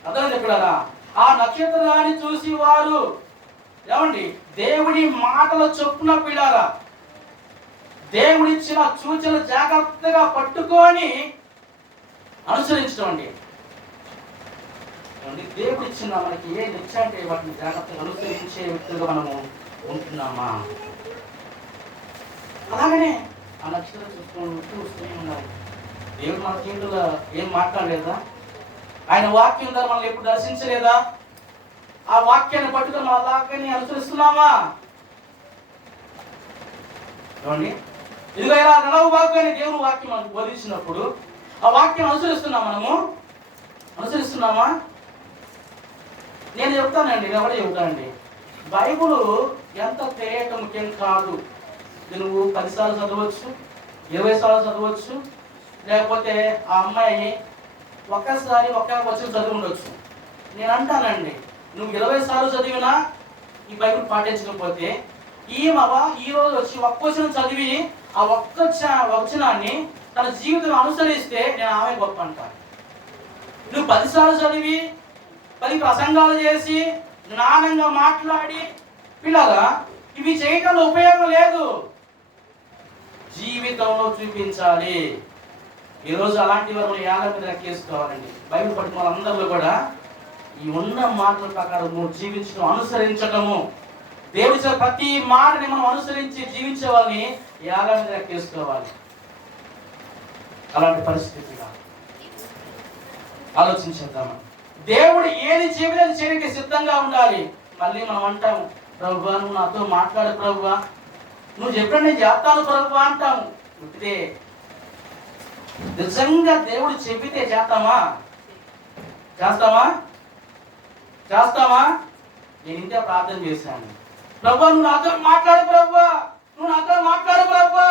అర్థమైంది పిల్లరా? ఆ నక్షత్రాన్ని చూసి వారు ఏమండి దేవుడి మాటల చొప్పున పిల్లరా, దేవుడిచ్చిన సూచనలు జాగ్రత్తగా పట్టుకొని అనుసరించడం అండి. దేవుడిచ్చిన మనకి ఏ నిశ్చయంటే వాటిని జాగ్రత్తగా అనుసరించే వ్యక్తులుగా మనము ఉంటున్నామా? అలాగనే ఆ నక్షత్రం చూస్తూనే ఉండాలి. దేవుడు మన జీవితంలో ఏం మాట్లాడలేదా? ఆయన వాక్యం ద్వారా మనల్ని ఎప్పుడు దర్శించలేదా? ఆ వాక్యాన్ని పట్టుకొని మనం అలాగని అనుసరిస్తున్నామా? ఏమండి, ఇదిగో ఇలా నడవ బాగుని దేవుని వాక్యం మనకు బోధించినప్పుడు ఆ వాక్యం అనుసరిస్తున్నామా? నేను చెప్తానండి, నేను ఎవరే చెబుతానండి, బైబుల్ ఎంత తెలియక ముఖ్యం కాదు. నువ్వు 10 సార్లు చదవచ్చు, 20 సార్లు చదవచ్చు, లేకపోతే ఆ అమ్మాయి ఒక్కసారి ఒక్క వచ్చిన చదివి ఉండొచ్చు. నేను అంటానండి, నువ్వు 20 సార్లు చదివినా ఈ బైబిల్ పాటించకపోతే ఈ రోజు వచ్చి ఒక్క వచనం చదివి ఆ ఒక్క వచనాన్ని తన జీవితం అనుసరిస్తే నేను ఆమె గొప్ప అంటాను. నువ్వు 10 సార్లు చదివి 10 ప్రసంగాలు చేసి జ్ఞానంగా మాట్లాడి పిల్లగా ఇవి చేయటంలో ఉపయోగం లేదు. జీవితంలో చూపించాలి. ఈరోజు అలాంటి వారు యాల మీద ఎక్కేసుకోవాలండి. బైబిల్ పట్టిన వాళ్ళందరిలో కూడా ఈ ఉన్న మాటల ప్రకారం నువ్వు జీవించడం, అనుసరించటము, దేవుడి ప్రతి మాటని మనం అనుసరించి జీవించే వాళ్ళని యాల మీద ఎక్కేసుకోవాలి. అలాంటి పరిస్థితిగా ఆలోచించేద్దాము. దేవుడు ఏది చెబితే చేయడానికి సిద్ధంగా ఉండాలి. మళ్ళీ మనం అంటాము, ప్రభువా నువ్వు నాతో మాట్లాడు ప్రభువా, నువ్వు చెప్పిన నేను చేస్తాను ప్రభువా అంటాము. పుట్టితే నిజంగా దేవుడు చెబితే చేస్తామా? నేను ఇంతే ప్రార్థన చేశాను, ప్రభువా నువ్వు నాతో మాట్లాడు ప్రభువా, నువ్వు నాతో మాట్లాడు ప్రభువా,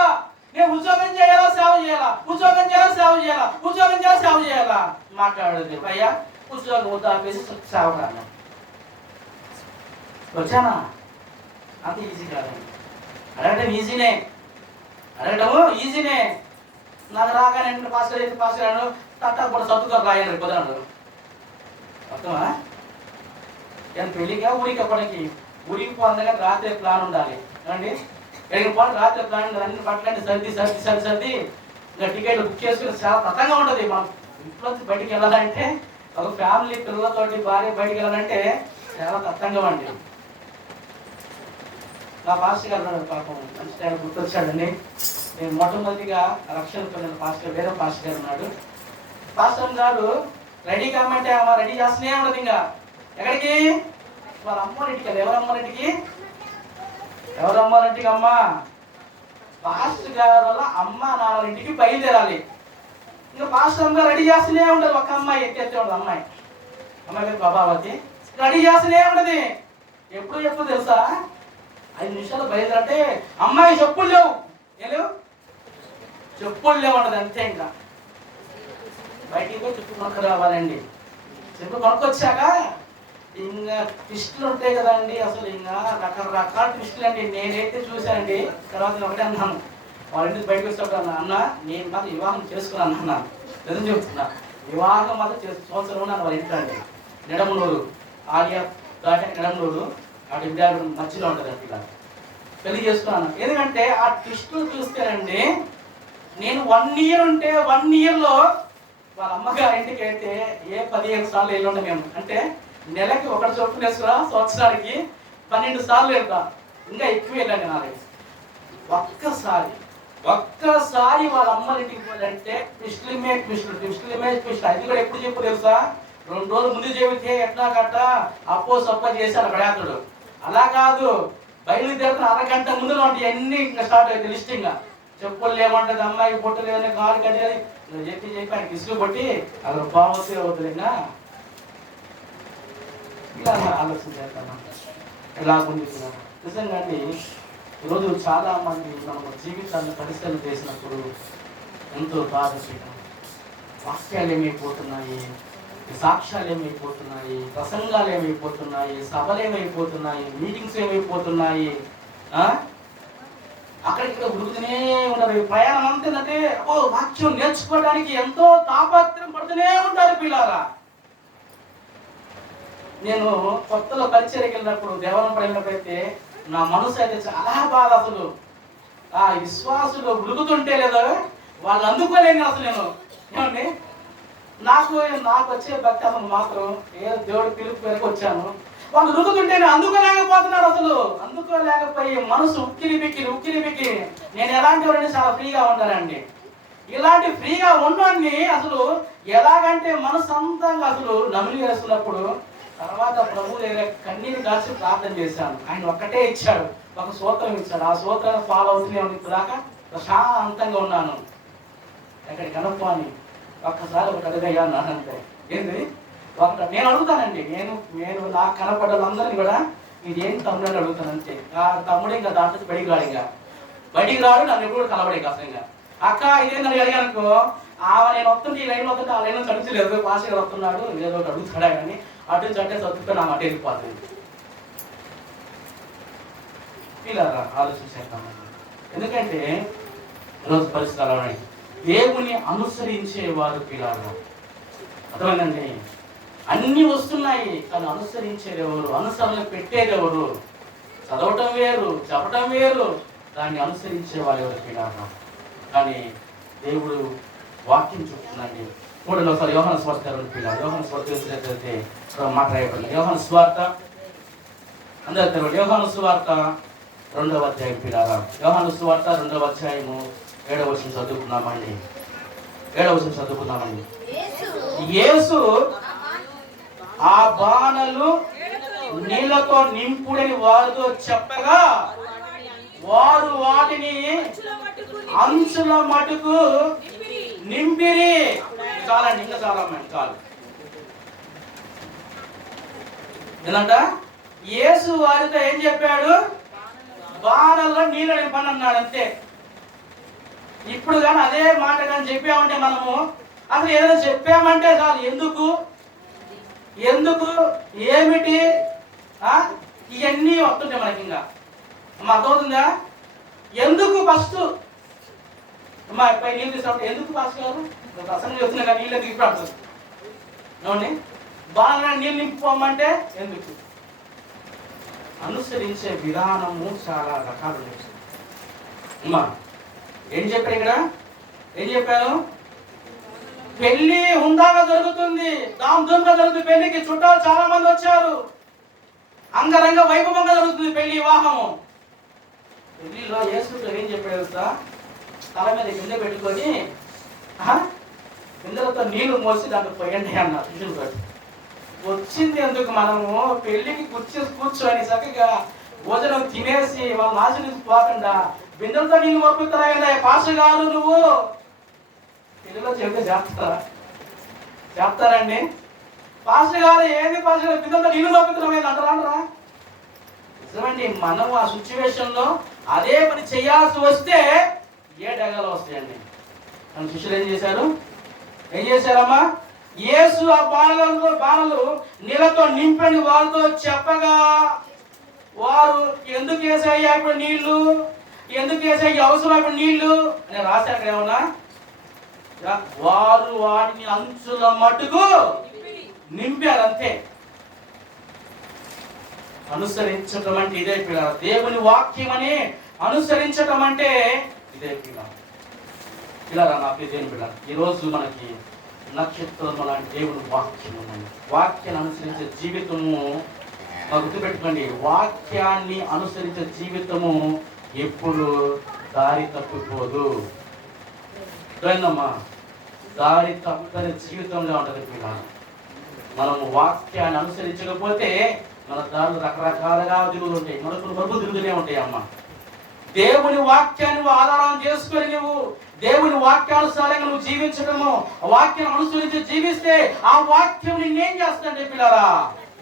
నేను ఉద్యోగం చేయాలా సేవ చేయాలా, ఉద్యోగం చేయాలా సేవ చేయాలా, ఉద్యోగం చేయాలా సేవ చేయాలా మాట్లాడదు. అయ్యా ఉద్యోగం వద్దు ఆపేసి సేవ కాను వచ్చానా? అంత ఈజీ కాదండి. అడగటం ఈజీనే. నాకు రాగానే పాస్కరాను తట్టా కూడా సర్దుకొని రాయాలి కుదరడు. అర్థమా? నేను పెళ్ళిగా ఊరికి అప్పటికి ఊరికి పోతుండగా రాత్రి ప్లాన్ ఉండాలి అండి. ఎక్కడికి పోవాలి రాత్రి ప్లాన్ ఉండాలి. అన్ని బట్టలంటే సర్ది ఇంకా టికెట్లు బుక్ చేసుకుని చాలా కథంగా ఉంటుంది. మనం ఇంట్లో బయటికి వెళ్ళాలంటే, ఒక ఫ్యామిలీ పిల్లలతోటి భార్య బయటికి వెళ్ళాలంటే చాలా కథంగా అండి. నా పాస్టర్ గారు పాపం మంచి టైం గుర్తొచ్చాడండి. నేను మొట్టమొదటిగా రక్షణ పొందిన పాస్టర్ వేరే పాస్టర్ గారు ఉన్నాడు. పాస్టర్ గారు రెడీ కామంటే అమ్మ రెడీ చేస్తూనే ఉండదు. ఇంకా ఎక్కడికి? వాళ్ళ అమ్మోరింటికి. ఎవరమ్మారింటికి? అమ్మ పాస్టర్ గారు వల్ల అమ్మ నాన్నటికి బయలుదేరాలి. ఇంకా పాస్టర్ గారు రెడీ చేస్తూనే ఉండదు. ఒక అమ్మాయి ఎత్తే ఉండదు. అమ్మాయి పేరు ప్రభావతి. రెడీ చేస్తూనే ఉండదు. ఎప్పుడు తెలుసా? 5 నిమిషాలు బయలుదేరంటే అమ్మాయి చెప్పులు లేవు ఉండదు. అంతే. ఇంకా బయటికి పోయి చెప్పు కొనుక్కు రావాలండి. చెప్పు కొనుక్కొచ్చాక ఇంకా ట్విస్టులు ఉంటాయి కదండి. అసలు ఇంకా రకరకాల ట్విస్టులు అండి. నేనైతే చూశానండి. తర్వాత ఒకటే అన్నాను, వాళ్ళ ఇంటికి బయటకు వచ్చేటప్పుడు అన్న నేను మాత్రం వివాహం చేసుకున్నాను అన్నాను. నిజం చెప్తున్నా, వివాహం మాత్రం సంవత్సరం ఉన్నాను వాళ్ళ ఇంట్లో అండి. నిడమనూరు ఆలియా నిడమనూరు అటు విద్యార్థి మధ్యలో ఉంటుంది. అట్లా పెళ్లి చేసుకున్నాను. ఎందుకంటే ఆ ట్విస్టులు చూస్తేనండి, నేను 1 ఇయర్ ఉంటే 1 ఇయర్లో వాళ్ళ అమ్మగారి ఇంటికి అయితే 15 సార్లు వెళ్ళి ఉంటాం మేము. అంటే నెలకి 1 చొప్పున వేసుకున్నా, సంవత్సరానికి 12 సార్లు వెళ్తా. ఇంకా ఎక్కువ వెళ్ళండి. నాలుగు ఒక్కసారి వాళ్ళ అమ్మల ఇంటికి పోయాలంటే ట్విస్టులు. అది కూడా ఎప్పుడు చెప్పు తెలుసా? 2 రోజులు ముందు చెబితే ఎట్లా గట్ట అప్పో సప్ప చేశాడు పడాతుడు. అలా కాదు, బయలుదేరుతున్న అరగంట ముందు ఉంటాయి అన్ని ఇంకా స్టార్ట్ అవుతాయి. లిస్టింగ్ చెప్పులు లేమంటది, అమ్మాయికి పొట్టు లేదని, కాలు కట్టేది చెప్పి ఆయనకి ఇసులు కొట్టి అక్కడ బాగుంది అవుతుంది. ఇంకా ఇలా ఆలోచన చేస్తాను. ఇలా పొందుతున్నాను. నిజంగా అండి, ఈరోజు చాలా మంది మన జీవితాన్ని పరిశీలన చేసినప్పుడు ఎంతో బాధ చేయడం. వాక్యాలు ఏమైపోతున్నాయి, సాక్ష్యాలు ఏమైపోతున్నాయి, ప్రసంగాలు ఏమైపోతున్నాయి, సభలు ఏమైపోతున్నాయి, మీటింగ్స్ ఏమైపోతున్నాయి. అక్కడిక్కడ ఉరుగుతూనే ఉన్నారు. ప్రయాణం అంతేందంటే వాక్యం నేర్చుకోవడానికి ఎంతో తాపత్రయం పడుతూనే ఉంటారు పిల్లరా. నేను కొత్తలో పరిచర్యకి వెళ్ళినప్పుడు, దేవాలయం వెళ్ళినప్పుడైతే నా మనసు అయితే చాలా బాధ. అసలు ఆ విశ్వాసులు ఉడుకుతుంటే లేదా వాళ్ళు అందుకోలేని అసలు నేను ఏమండి, నాకు వచ్చే భక్తి అసలు మాత్రం ఏదో దేవుడు పిలుపు పేరుకు వచ్చాను. వాళ్ళు ఉరుకుతుంటే అందుకోలేకపోతున్నారు. అసలు అందుకోలేకపోయి మనసు ఉక్కిరి బిక్కి. నేను ఎలాంటి వాడిని చాలా ఫ్రీగా ఉంటానండి. ఇలాంటి ఫ్రీగా ఉండండి. అసలు ఎలాగంటే మనసు అంతంగా అసలు నమిలి వేస్తున్నప్పుడు తర్వాత ప్రభు కన్నీరు కాల్చి ప్రార్థన చేశాను. ఆయన ఒక్కటే ఇచ్చాడు, ఒక సూత్రం ఇచ్చాడు. ఆ సూత్రాన్ని ఫాలో అవుతూనే ఇప్పుడు దాకా ప్రశాంతంగా ఉన్నాను. ఎక్కడికి కనుక్కో అని ఒక్కసారి ఒకటి అడిగయ్యా నానంటే ఏంటి ఒకటి నేను అడుగుతానండి. నేను నాకు కనపడ్డ వాళ్ళందరినీ కూడా ఇదేం తమ్ముడు అని అడుగుతాను అంతే. ఆ తమ్ముడు ఇంకా దాంట్లో బయటికి రాడు. నన్ను ఎప్పుడు కనబడే కాసంగా అక్క ఇదేందని అడిగాను అనుకో, నేను వస్తుంటే ఈ లైన్ వస్తుంటే ఆ లైన్ నుంచి అడుగుతలేదు, పాస్ గారు వస్తున్నాడు ఏదో ఒకటి అడుగుతాడా కానీ అటు నుంచి అంటే చదువుతో నా మాట వెళ్ళిపోతుంది. ఇలా ఆలోచించేద్దాం. ఎందుకంటే ఈరోజు పరిస్థితులు అలా ఉన్నాయి. దేవుని అనుసరించేవారు పిల్లలు, అర్థమైందండి. అన్నీ వస్తున్నాయి కానీ అనుసరించేది ఎవరు, అనుసరణ పెట్టేది ఎవరు? చదవటం వేరు, చెప్పటం వేరు, దాన్ని అనుసరించే వాళ్ళు ఎవరు పిల్లలు? కానీ దేవుడు వాక్యం చెప్తుందండి. చూడండి ఒకసారి యోహాను స్వార్థ పిల్లలు, యోహాను స్వార్థ తెలిసినట్లయితే మాట్లాడబడింది. యోహాను స్వార్థ అందరూ తెలియదు. యోహాను స్వార్థ 2వ అధ్యాయం పిల్లలు, యోహాను స్వార్థ 2వ అధ్యాయము 7వ వచనం చదువుకున్నామండి. 7వ వచనం చదువుకున్నామండి. యేసు ఆ బాణలు నీళ్లతో నింపుడని వారితో చెప్పగా వారు వాటిని అంచుల మటుకు నింపిరి. చాలండి, ఇంకా చాలా అమ్మాయి చాలు. ఏంటంట? యేసు వారితో ఏం చెప్పాడు? బాణల్లో నీళ్ళు నింపని అన్నాడు, అంతే. ఇప్పుడు కానీ అదే మాట కానీ చెప్పామంటే మనము అసలు ఏదైనా చెప్పామంటే చాలు, ఎందుకు ఎందుకు ఏమిటి ఇవన్నీ వస్తుంటాయి మనకి. ఇంకా అర్థమవుతుందా? ఎందుకు ఫస్ట్ మా పై నీళ్ళు తీసుకుంటే ఎందుకు ఫాస్ట్ గారు అసలు చెప్తున్నా కానీ నీళ్ళు దిగి పడుతుంది. అవునండి, బాగా నీళ్ళు నింపుకోమంటే ఎందుకు? అనుసరించే విధానము చాలా రకాలు అమ్మా. ఏం చెప్పారు ఇక్కడ? ఏం చెప్పాను? పెళ్లి హుందాగా జరుగుతుంది, ధామ్ధూమ్గా జరుగుతుంది. పెళ్లికి చుట్టాలు చాలా మంది వచ్చారు, అంగరంగ వైభవంగా జరుగుతుంది పెళ్లి, వివాహము. పెళ్లిలో యేసు ఏం చెప్పాడు? తల మీద కింద పెట్టుకొని కిందలతో నీళ్లు మోసి దాంట్లో పోయండి అన్నారు. శిష్యులు వచ్చింది ఎందుకు? మనము పెళ్లికి కూర్చొని చక్కగా భోజనం తినేసి వాళ్ళ ఆశీర్వదించుకోకుండా బిందెలతో నీళ్ళు పంపిస్తారా? పాస్టర్ గారు నువ్వు తెలుగులో చెప్తే చెప్తారండి. పాస్టర్ గారు ఏంది పాస్టర్ గారు బిందెలతో నీళ్ళు పంపిస్తున్నాం అంటారా? నిజమండి, మనం ఆ సిచ్యువేషన్ లో అదే పని చేయాల్సి వస్తే ఏ డగాలు వస్తాయండి. మన శిష్యులు ఏం చేశారమ్మా? యేసు ఆ బాణలు నీళ్ళతో నింపని వారితో చెప్పగా వారు ఎందుకు వేసాయి ఇప్పుడు నీళ్లు, ఎందుకు వేసాయి అవసరం ఇప్పుడు నీళ్లు అని రాశారు ఏమన్నా? వారు వాటిని అంచుల మట్టుకు నింపారు, అంతే. అనుసరించటం అంటే ఇదే పిల్లల, దేవుని వాక్యం అని అనుసరించటం అంటే ఇదే పిల్లల. పిల్లరా నాకు ఇదేం పిల్లల, ఈరోజు మనకి నక్షత్రం లాంటి దేవుని వాక్యం ఉందండి. వాక్యాన్ని అనుసరించే జీవితము గుర్తుపెట్టుకోండి. వాక్యాన్ని అనుసరించే జీవితము ఎప్పుడు దారి తప్పిపోదు. దారి తప్పని జీవితంలో ఉంటుంది పిల్లలు. మనము వాక్యాన్ని అనుసరించకపోతే మన దారులు రకరకాలుగా తిరుగుతుంటాయి, మరుపులు తిరుగుతూనే ఉంటాయి. అమ్మ, దేవుని వాక్యాన్ని ఆధారం చేసుకొని నువ్వు దేవుని వాక్యానుసారంగా నువ్వు జీవించడము, వాక్యాన్ని అనుసరించి జీవిస్తే ఆ వాక్యం నిన్నేం చేస్తుందంటే పిల్లరా,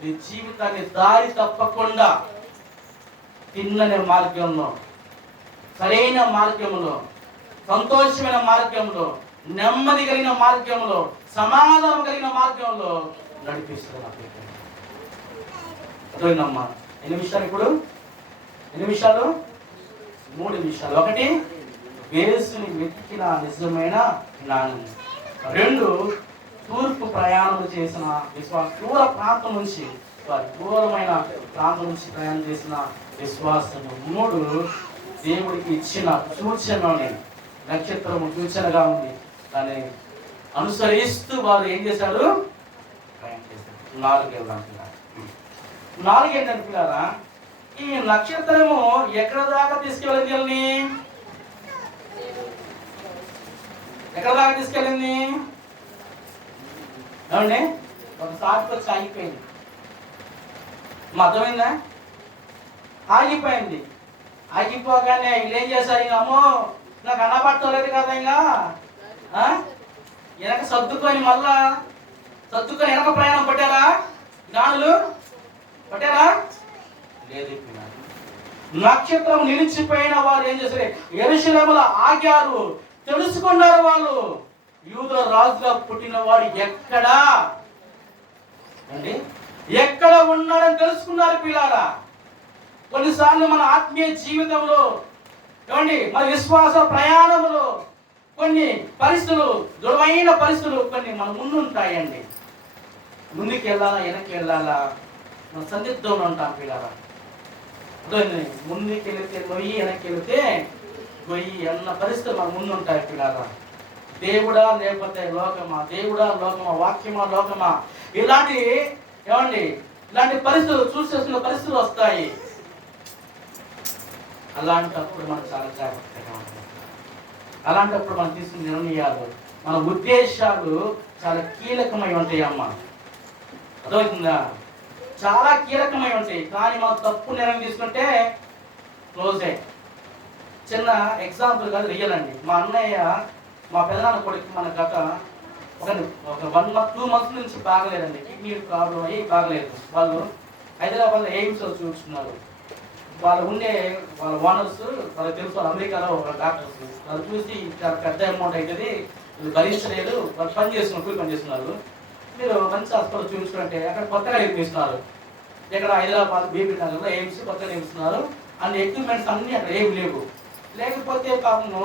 నీ జీవితాన్ని దారి తప్పకుండా తిన్ననే మార్గంలో, సరైన మార్గంలో, సంతోషమైన మార్గంలో, నెమ్మది కలిగిన మార్గంలో, సమాధానం కలిగిన మార్గంలో నడిపిస్తుంది. అర్థమైందమ్మా? ఎన్ని విషయాలు ఇప్పుడు? ఎన్ని విషయాలు? 3 విషయాలు. 1, యేసుని వెతికిన నిజమైన జ్ఞానం. 2, తూర్పు ప్రయాణం చేసిన విశ్వాసం, దూరమైన ప్రాంతం నుంచి ప్రయాణం చేసిన విశ్వాసం. 3, దేవుడికి ఇచ్చిన సూచనని, నక్షత్రము సూచనగా ఉంది, దాన్ని అనుసరిస్తూ వారు ఏం చేశారు? ప్రయాణం చేశారు. 4 ఏంటంటే పిల్లరా, ఈ నక్షత్రము ఎక్కడ దాకా తీసుకెళ్ళింది? ఎక్కడ దాకా తీసుకెళ్ళింది? ఏమండి, ఒకసారి వచ్చి ఆగిపోయింది. అర్థమైందా? ఆగిపోయింది. ఆగిపోగానే వీళ్ళు ఏం చేశారు? అమ్మో నాకు అనబట్టలేదు కదా, ఇంకా వెనక సర్దుకొని వెనక ప్రయాణం పట్టారా? జ్ఞానులు పట్టారా? లేదు. నక్షత్రం నిలిచిపోయిన వారు ఏం చేశారు? యెరూషలేములో ఆగారు. తెలుసుకున్నారు వాళ్ళు. యూదుల రాజుగా పుట్టిన వాడు ఎక్కడా అండి, ఎక్కడ ఉన్నాడని తెలుసుకున్నారు పిల్లారా. కొన్నిసార్లు మన ఆత్మీయ జీవితంలో ఏమండి, మన విశ్వాస ప్రయాణంలో కొన్ని పరిస్థితులు, దృఢమైన పరిస్థితులు కొన్ని మన ముందుంటాయండి. ముందుకు వెళ్ళాలా వెనక్కి వెళ్ళాలా మన సందిగ్ధంలో ఉంటాం పిల్లారా. ముందుకు వెళితే నొయ్యి, వెనక్కి వెళితే గొయ్యి అన్న పరిస్థితులు మన ముందు ఉంటాయి పిల్లారా. దేవుడా లేకపోతే లోకమా, దేవుడా లోకమా, వాక్యమా లోకమా, ఇలాంటి ఏమండి ఇలాంటి పరిస్థితులు చూసేసిన పరిస్థితులు వస్తాయి. అలాంటప్పుడు మనం చాలా జాగ్రత్తగా ఉంటాం. అలాంటప్పుడు మనం తీసుకున్న నిర్ణయాలు, మన ఉద్దేశాలు చాలా కీలకమై ఉంటాయి అమ్మ. అర్థమవుతుందా? చాలా కీలకమై ఉంటాయి. కానీ మనం తప్పు నిర్ణయం తీసుకుంటే క్లోజే. చిన్న ఎగ్జాంపుల్ కాదు, రియల్ అండి. మా అన్నయ్య, మా పెదనాన్న కొడుకు మన గత ఒక 1 month 2 months నుంచి బాగలేదండి. కిడ్నీ ప్రాబ్లం అయ్యి బాగలేదు. వాళ్ళు హైదరాబాద్లో ఎయిమ్స్లో చూస్తున్నారు. వాళ్ళు వాళ్ళ ఓనర్స్ వాళ్ళకి తెలుసు, వాళ్ళు అమెరికాలో ఒక డాక్టర్స్. వాళ్ళు చూసి చాలా పెద్ద అమౌంట్ అవుతుంది, వీళ్ళు భరించలేదు, వాళ్ళు పని చేస్తున్నారు. మీరు మంచి హాస్పిటల్ చూపించుకుంటే అక్కడ కొత్తగా నిర్మిస్తున్నారు. ఇక్కడ హైదరాబాద్ బీబీ నగర్లో ఎయిమ్స్ కొత్తగా నిర్మిస్తున్నారు. అన్ని ఎక్విప్మెంట్స్ అన్నీ అక్కడ ఏమి లేవు. లేకపోతే పాపము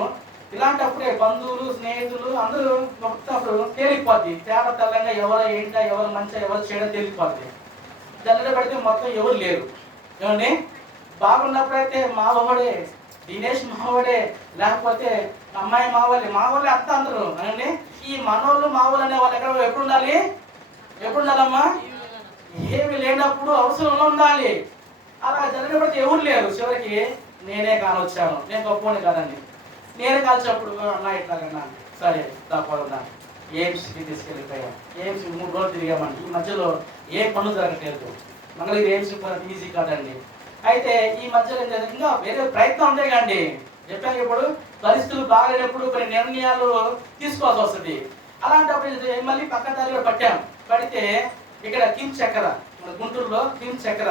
ఇలాంటప్పుడే బంధువులు, స్నేహితులు అందరూ మొత్తం తేలిపోద్ది. తేడా తెల్లంగా ఎవరు ఏంటా, ఎవరు మంచిగా, ఎవరు చేయడం తేలిపోద్ది. తెల్లడ పడితే మొత్తం ఎవరు లేరు. ఏమండి, బాగున్నప్పుడైతే మావడే, దినేష్ మావడే, లేకపోతే అమ్మాయి మావోళ్ళే అంతా అందరూ. అండి, ఈ మనోళ్ళు మావోళ్ళు అనే వాళ్ళు ఎప్పుడు ఉండాలమ్మా? ఏమి లేనప్పుడు అవసరంలో ఉండాలి. అలా జరిగినప్పుడు ఎవరు లేరు. చివరికి నేనే కానొచ్చాను, నేను గొప్పని కాదండి. నేను కాల్చినప్పుడు అన్నా ఇట్లాగన్నా, సరే తప్పకుండా ఎయిమ్స్కి తీసుకెళ్ళిపోయాం. ఎయిమ్స్ 3 రోజులు తిరిగామండి. ఈ మధ్యలో ఏ పనులు జరగట్లేదు. మంగళగిరి ఎయిమ్స్ ఈజీ కాదండి. అయితే ఈ మధ్యలో ఇంకా వేరే ప్రయత్నం ఉందే కండి. చెప్పాను, ఇప్పుడు పరిస్థితులు బాగాలేనప్పుడు కొన్ని నిర్ణయాలు తీసుకోవాల్సి వస్తుంది. అలాంటప్పుడు మళ్ళీ పక్క దారిలో పడితే ఇక్కడ కిమ్ చక్ర, మన గుంటూరులో కిమ్ చక్ర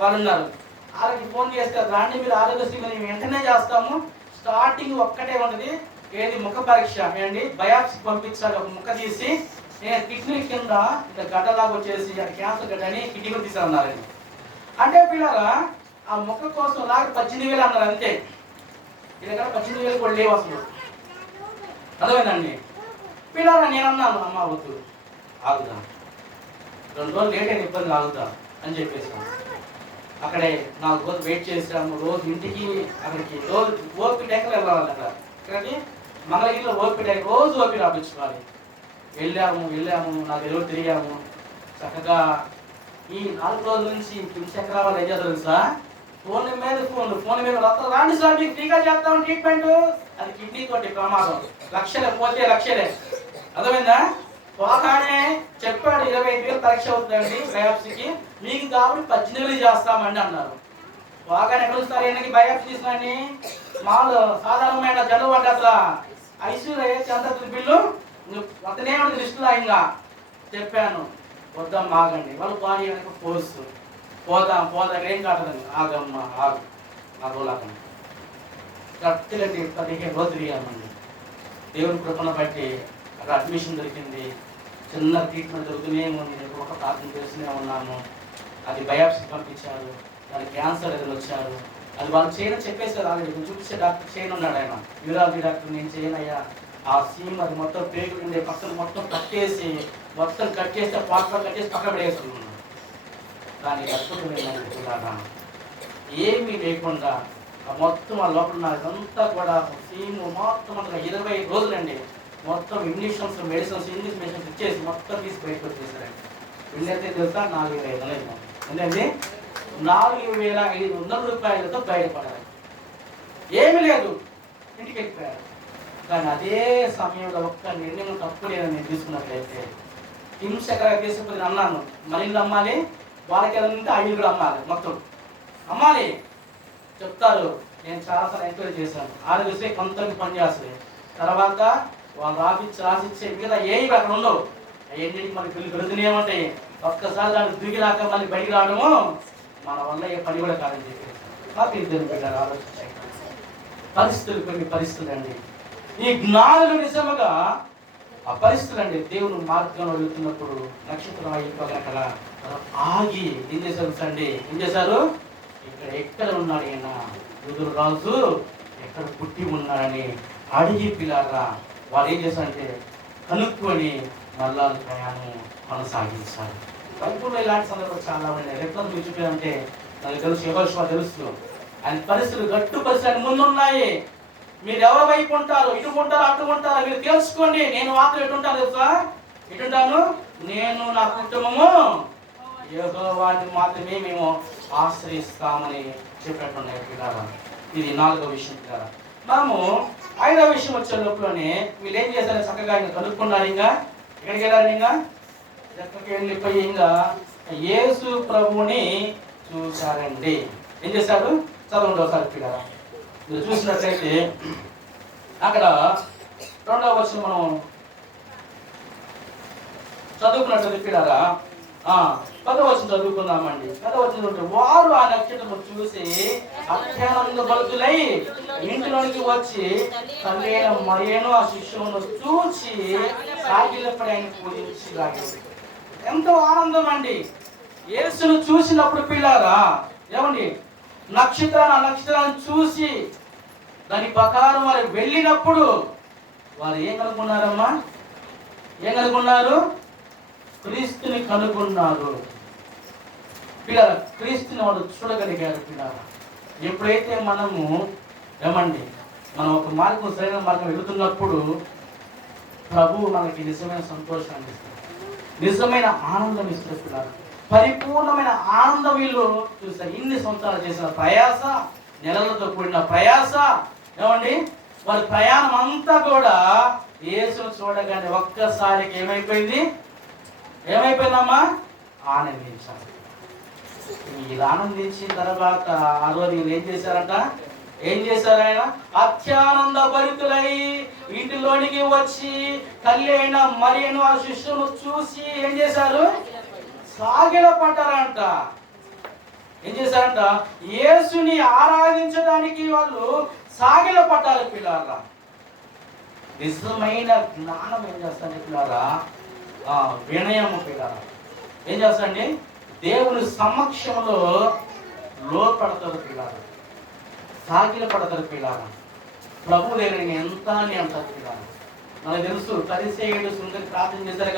వాళ్ళు ఉన్నారు. వాళ్ళకి ఫోన్ చేస్తే రాండి, మీరు ఆరోగ్యశ్రీ మేము వెంటనే చేస్తాము. స్టార్టింగ్ ఒక్కటే ఉన్నది, ఏది ముఖ పరీక్ష అండి, బయాప్సీ పంపించాలి. ఒక ముఖ తీసి నేను కిడ్నీ కింద ఇట్లా గడ్డలాగా వచ్చేసి అది క్యాన్సర్ గడ్డ అని కిడ్నీ కూడా తీసారన్నారండి. అంటే పిల్లరా ఆ ముఖ కోసం లాగా 18,000 అన్నారు అంతే. ఈ దగ్గర 18,000 కూడా లేవు అసలు. అర్థమైందండి పిల్లరా. నేను అన్నాను, అమ్మ వద్దు, ఆగుదా, 2 రోజులు లేట్ అయిన ఇబ్బంది ఆగుతా అని చెప్పేసాను. అక్కడే 4 రోజులు వెయిట్ చేసాము. రోజు ఇంటికి అక్కడికి రోజు ఓపీ టైంలో వెళ్ళాలి. ఇక్కడికి మంగళగిరిలో ఓపీ టైం రోజు ఓపీ రాపించుకోవాలి. వెళ్ళాము 4 రోజులు తిరిగాము. చక్కగా ఈ 4 రోజుల నుంచి కించక్ర వాళ్ళు ఏం చేస్తారు తెలుసా? ఫోన్ మీద రక్తం రాండి సార్, మీకు ఫ్రీగా చేస్తాం ట్రీట్మెంట్. అది కిడ్నీ తోటి ప్రమాదం, లక్షలే పోతే లక్షలే. అర్థమైందా? పోగానే చెప్పాడు 25,000 పరీక్ష అవుతుందండి బయాప్సీకి, మీకు కాబట్టి 18,000 చేస్తామండి అన్నారు. పోగానే ఎక్కడ వస్తారు? ఎన్నకి బయాప్సీ తీసినండి మామూలు సాధారణమైన జలుబు అంటే అసలు ఐసీయూలో ఎంత బిల్లు అతనే లిస్టులో ఇంకా చెప్పాను. వద్దాం ఆగండి, వాళ్ళు బాడీ వెనక పోదాం ఏం కాటదండి. ఆగమ్మా ఆగు, ఆ రోజులాగండి. కరెక్ట్గా 15 రోజులు తిరిగామండి. దేవుని కృపను బట్టి అక్కడ అడ్మిషన్ దొరికింది. చిన్న ట్రీట్మెంట్ దొరుకుతూనే ఉంది. ఒక ప్రార్థన చేస్తూనే ఉన్నాము. అది బయాప్సీ పంపించారు. దానికి క్యాన్సర్ ఎదురు వచ్చారు. అది వాళ్ళు చేయని చెప్పేసారు. ఆల్రెడీ చూపించే డాక్టర్ చేయను ఉన్నాడు ఆయన, యూరాలజీ డాక్టర్. నేను చేయనయ్యా, ఆ సీమ్ అది మొత్తం పేగులు ఉండే పక్కన మొత్తం కట్ చేస్తే పార్ట్ కట్ చేసి పక్కన పడేస్తున్నాను. దానికి అద్భుతం ఏంటంటే ఏమీ లేకుండా మొత్తం ఆ లోపల ఇదంతా కూడా సీము మొత్తం అంతా 20 రోజులండి. మొత్తం ఇంగ్లీషన్స్ మెడిసిన్స్ ఇంగ్లీష్ మెడిసిన్స్ ఇచ్చేసి మొత్తం తీసి బయటకు వచ్చేసారండి. వీళ్ళైతే తెలుసా 4,500 ఏంటండి, 4,500 రూపాయలతో బయటపడాలి. ఏమీ లేదు, ఇంటికి వెళ్ళిపోయారు. కానీ అదే సమయంలో ఒక్క నిర్ణయం తప్పు లేదని నేను తీసుకున్నట్లయితే హింసకర తీసుకుని అన్నాను, మరిన్ని అమ్మాలి, వాళ్ళకి ఏదంటే అవి కూడా అమ్మాలి, మొత్తం అమ్మాలి చెప్తారు. నేను చాలాసార్లు ఎంక్వైరీ చేశాను. ఆరోగ్యశ్రీ కొంతమంది పనిచేస్తుంది. తర్వాత వాళ్ళు రాసిచ్చే మిగతా ఏవి అక్కడ ఉండవు. అవన్నిటికి మనకి బిల్లు పెడుతూనే ఉంటాయి. ఒక్కసారి దాన్ని దిగిరాక మళ్ళీ బయటికి రావడము మన వల్ల ఏ పని కూడా కాదని చెప్పేసి నాకు ఇద్దరు పెట్టారు. ఆలోచించాయి పరిస్థితులు, కొన్ని పరిస్థితులు అండి ఈ జ్ఞానులు నిజముగా ఆ పరిస్థితులు అండి, దేవుని మార్గంలో వెళుతున్నప్పుడు నక్షత్రం అయిపోగల ఆగి ఏం చేశారు అండి, ఏం చేశారు, ఎక్కడ ఉన్నాడు ఈయన యూదుల రాజు, ఎక్కడ పుట్టి ఉన్నాడని అడిగి పిల్లారా వాళ్ళు ఏం చేశారంటే కనుక్కొని మళ్ళా ప్రయాణం కొనసాగించారు. బైబుల్లో ఇలాంటి సందర్భాలు చాలా ఉన్నాయి. ఎట్లా మీరు చూపారంటే నాకు తెలుసు, యెహోషువ తెలుసు, ఆయన పరిస్థితులు గట్టు పరిస్థితులు ముందున్నాయి. మీరు ఎవరి వైపు ఉంటారు, ఇటు ఉంటారు అటు ఉంటారు, మీరు తెలుసుకోండి. నేను మాత్రం ఎటుంటాను తెలుసా, ఎటుంటాను, నేను నా కుటుంబము యెహోవాని మాత్రమే మేము ఆశ్రయిస్తామని చెప్పినట్టున్నాయి పిల్లరా. ఇది 4వ విషయం పిల్లరా. మనము 5వ విషయం వచ్చే లోపలనే వీళ్ళు ఏం చేశారు, చక్కగా ఇంకా కనుక్కున్నారు. ఇంకా ఎక్కడికి వెళ్ళారు, ఇంకా ఎక్కడికి వెళ్ళిపోయి ఇంకా యేసు ప్రభువుని చూశారండి. ఏం చేశారు, చదవండి ఒకసారి పిల్లరా. మీరు చూసినట్లయితే అక్కడ 2వ వచనం మనం చదువుకున్నట్టు పిల్లరా. 10వ వచనం చదువుకుందామండి. 10వ వచనం, వారు ఆ నక్షత్రం చూసి అత్యానంద భరితులై ఇంటిలోనికి వచ్చి తల్లి అయిన మరియను ఆ శిష్యులను చూసి సాగిలపడి ఆయన పూజించలాగారు. ఎంతో ఆనందం అండి యేసును చూసినప్పుడు పిల్లారా. ఏమండి, నక్షత్రాన్ని చూసి దాని ప్రకారం వారు వెళ్ళినప్పుడు వారు ఏం కనుక్కున్నారమ్మా, ఏం కనుక్కున్నారు, క్రీస్తుని కనుగొన్నారు పిల్లల. క్రీస్తుని వాడు చూడగలిగారు పిల్లల. ఎప్పుడైతే మనము ఏమండి మనం ఒక మార్గం, సరైన మార్గం వెళుతున్నప్పుడు ప్రభువు మనకి నిజమైన సంతోషాన్ని ఇస్తారు, నిజమైన ఆనందం ఇస్తారు పిల్లల. పరిపూర్ణమైన ఆనందం వీళ్ళు చూస్తారు. ఇన్ని సంవత్సరాలు చేసిన ప్రయాస, నెలలతో కూడిన ప్రయాస, ఏమండి వారి ప్రయాణం అంతా కూడా యేసును చూడగానే ఒక్కసారికి ఏమైపోయిందమ్మా, ఆనందించారు. వీళ్ళు ఆనందించిన తర్వాత ఆ రోజు వీళ్ళు ఏం చేశారంట, ఏం చేశారు, ఆయన అత్యానంద భరితులై ఇంటిలోనికి వచ్చి తల్లి అయిన మరియను ఆ శిష్యును చూసి ఏం చేశారు, సాగిలపడ్డారంట. ఏం చేశారంట, యేసుని ఆరాధించడానికి వాళ్ళు సాగిలపడ్డారు పిల్లారా. నిజమైన జ్ఞానం ఏం చేస్తారండి పిల్లారా, వినయము పిల్లారా. ఏం చేస్తారండి, దేవుని సమక్షంలో లోపడతారు పిల్లారా, సాగిలపడతారు పిల్లారా. ప్రభు దగ్గర ఎంత అని అంటారు పిల్లారా. మనకు తెలుసు, పరిసయ్యుడు సుందరి ప్రార్థన చేశారు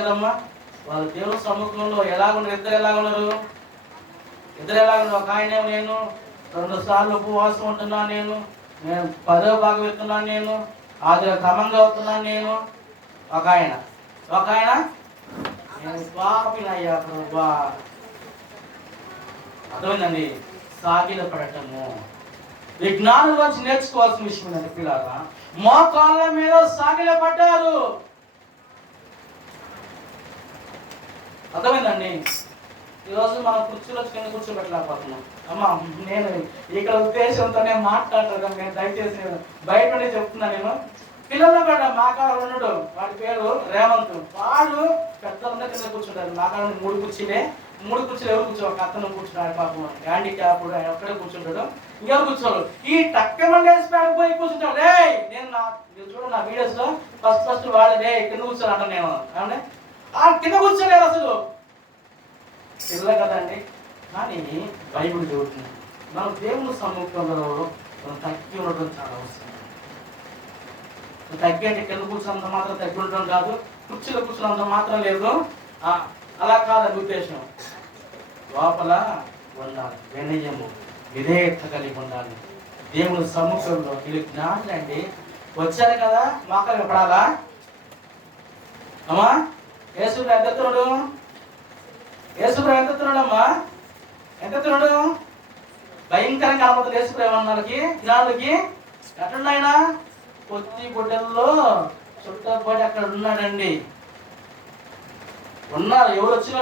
కదమ్మా. వాళ్ళు దేవుని సముఖంలో ఎలాగున్నారు, ఇద్దరు ఎలాగున్నారు, ఒక ఆయన నేను 2 సార్లు ఉపవాసం ఉంటున్నాను, నేను 10వ భాగం ఎత్తున్నాను, నేను అది క్రమంగా అవుతున్నాను, నేను ఒక ఆయన నేను పాపినయ్యా ప్రభా. అర్థమైందండి, సాగిల పడటము విజ్ఞానం నుంచి నేర్చుకోవాల్సిన విషయం ఏంటంటే పిల్లరా, మోకాళ్ళ మీద సాగిల పడ్డారు. అర్థమైందండి. ఈరోజు మనం కుర్చీలో కింద కూర్చోబెట్టలేకపోతున్నాం. అమ్మా, నేను ఇక్కడ ఉద్దేశంతోనే మాట్లాడతాను. నేను దయచేసి బయట నుండి చెప్తున్నా. నేను పిల్లలు కూడా మా కాడ ఉన్నాడు, వాడి పేరు రేవంత్. వాడు పెద్దలందరూ కింద కూర్చుంటారు. మా కాడ 3 కుర్చీలు ఎవరు కూర్చో, ఒక అతను కూర్చున్నాడు పాపం, హ్యాండిక్యాప్, ఆయన ఒక్కడే కూర్చుంటాడు, ఇంకెవరు కూర్చోరు. ఈ టక్కమండేసి పోయి కూర్చుంటాడు. మీరు చూడండి నా వీడియోస్ లో ఫస్ట్ వాడే కింద కూర్చోరు అంట. నేను ఏమంటే కింద కూర్చోలేరు అసలు, పిల్ల కదండి. కానీ బైబిల్ చెబుతుంది మనం దేవుని సముఖంలో మనం తగ్గి ఉండడం చాలా అవసరం. తగ్గి అంటే కింద కూర్చున్నంత మాత్రం తగ్గి ఉండడం కాదు, కుర్చీలో కూర్చున్నంత మాత్రం లేదు, అలా కాదని ఉద్దేశం. లోపల ఉండాలి, వినయము, విధేయత కలిగి ఉండాలి దేవుని సముఖంలో. వీళ్ళు జ్ఞానులండి, వచ్చారు కదా మోకాలు పడాలా. అమ్మా, యేసు ఎంతెత్తున్నాడు, యేసుప్రభు ఎంతెత్తున్నాడమ్మా, ఎంతెత్తున్నాడు, భయంకరంగా కనబడుతుంది యేసుప్రభు అన్నకి జ్ఞానులకి. ఎట్లున్నాయన, కొద్ది గుడ్డల్లో చుట్టపడి అక్కడ ఉన్నాడండి. ఉన్నారు. ఎవరు వచ్చిన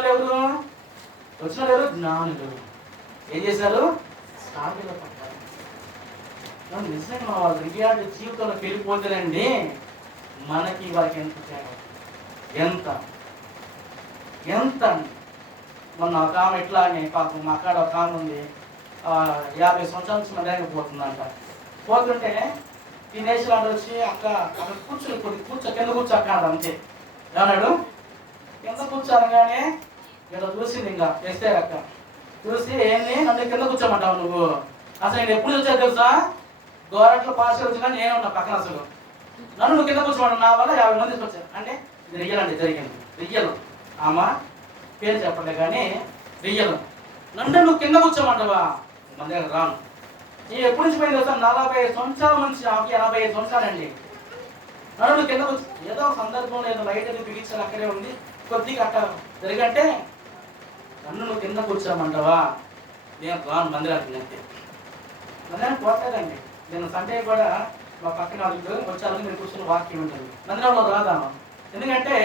ఎవరు జ్ఞానులు. ఏం చేశారు, సాగిలో పడ్డారు. నిజంగా వాళ్ళ రియాలిటీ జీవితంలో పెరిగిపోతేనండి మనకి వారికి ఎంత తేడా, ఎంత మొన్న ఒక ఆమె ఇట్లా అని పాపం మా అక్కడ ఒక ఆమె ఉంది, 50 సంవత్సరాల నుంచి మధ్యాహ్నం పోతుందంట. పోతుంటే తినేసి వాడు వచ్చి అక్క అక్కడ కూర్చో కింద కూర్చో అక్క అన్నాడు. అంతే ఏమన్నాడు, కింద కూర్చోనగానే ఇలా చూసింది, ఇంకా వేస్తే అక్క చూసి ఏంది నన్ను కింద కూర్చోమంటావు నువ్వు, అసలు నేను ఎప్పుడు వచ్చా తెలుసా, గోరట్లో పాస్ వచ్చినా నేను ఉన్నా పక్కన, అసలు నన్ను నువ్వు కింద కూర్చోమంటావు, నా వల్ల 50 మంది తీసుకొచ్చా అంటే ఇది రియలండి జరిగింది. రియలు ఆమె పేరు చెప్పలే కానీ రియలు. నన్ను నువ్వు కింద కూర్చోమంటావా, మన దగ్గర రాను. నేను ఎప్పుడు నుంచి పోయింది తెలుసా, 45 సంవత్సరాల నుంచి, ఆమెకి 85 సంవత్సరాలండి. నన్ను నువ్వు కింద కూర్చో, ఏదో సందర్భంలో ఏదో లైట్ అది బిగించాలి అక్కడే ఉంది, కొద్దిగా అట్ట జరిగంటే నన్ను నువ్వు కింద కూర్చోమంటావా, నేను రాను మందిరానికి. అంతే మందిరానికి పోతాడండి. నేను సండే కూడా మా పక్కన వాళ్ళు వచ్చారని మీరు కూర్చొని వాక్యం ఉంటుంది, మందిరంలో రాదాను. ఎందుకంటే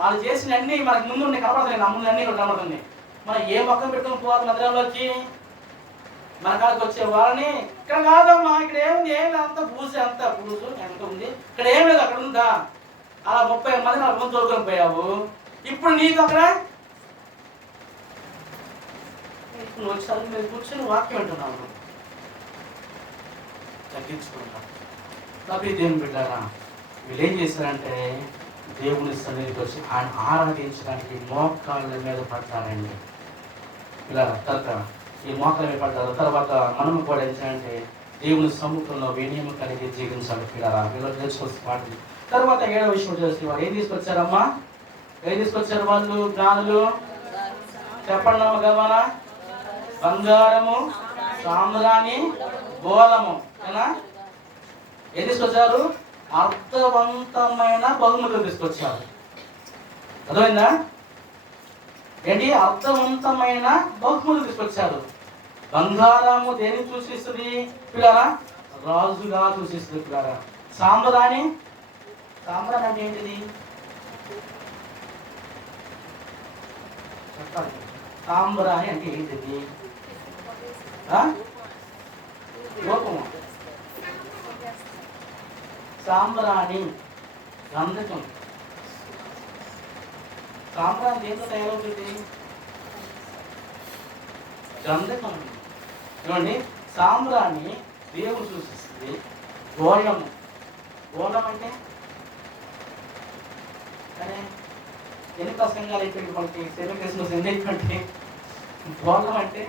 వాళ్ళు చేసిన అన్ని మనకు ముందు ఉండి కనపడుతుంది, నా ముందు అన్నీ కూడా కనపడుతుంది. మనం ఏ మొక్కలు పెట్టుకుని పోవాలి మందిరంలోకి, మన కాడికి వచ్చే వాళ్ళని ఇక్కడ కాదమ్మా ఇక్కడ ఏముంది, ఏం లేదు, అంత పూసి అంత పూసు ఎంత ఉంది, ఇక్కడ ఏం లేదు అక్కడ ఉందా, అలా 30 మంది 40 మంది తోలుకొని పోయావు, ఇప్పుడు నీకు అక్కడ ఇప్పుడు వచ్చి మీరు కూర్చొని వాక్యం వింటున్నాను, తగ్గించుకుంటాం. తప్పి దేవుని బిడ్డారా, వీళ్ళు ఏం చేశారంటే దేవుని సన్నిధికి వచ్చి ఆయన ఆరాధించడానికి మోకాళ్ళ మీద పడతారండి. ఇలా తర్వాత ఈ మోకాళ్ళ మీద పడతారు. తర్వాత మనము కూడా ఏంటంటే దేవుని సముఖంలో వినయము కలిగి జీవించాలి. పిల్లరా వీళ్ళు తెలుసుకోవాల్సిన పాటలు. తర్వాత 7వ విషయం చేసి వాళ్ళు ఏం తీసుకొచ్చారమ్మా, ఏం తీసుకొచ్చారు వాళ్ళు జ్ఞానులు, చెప్పండి అమ్మ గమనా, బంగారము, సామ్రాణి, బోలము, ఏం తీసుకొచ్చారు, అర్థవంతమైన బహుమతులు తీసుకొచ్చారు. అర్థమైందా ఏంటి, అర్థవంతమైన బహుమతులు తీసుకొచ్చారు. బంగారము దేన్ని సూచిస్తుంది పిల్లరా, రాజుగా సూచిస్తుంది పిల్లరా. సాంబ్రాణి అంటే ఏంటిది చెప్పాలి, సాంబ్రాణి అంటే ఏంటిది, లోపము. సాంబ్రాణి గంధకం, సాంబ్రాణి దేంతో తయారవుతుంది, గంధకం. చూడండి, సాంబ్రాణి దేవుడు సూచిస్తుంది. గోళము, గోళం అంటే అరే ఎన్ని ప్రసంగాలు అయిపోయింది మనకి, క్రిస్మస్ ఎన్ని. గోళం అంటే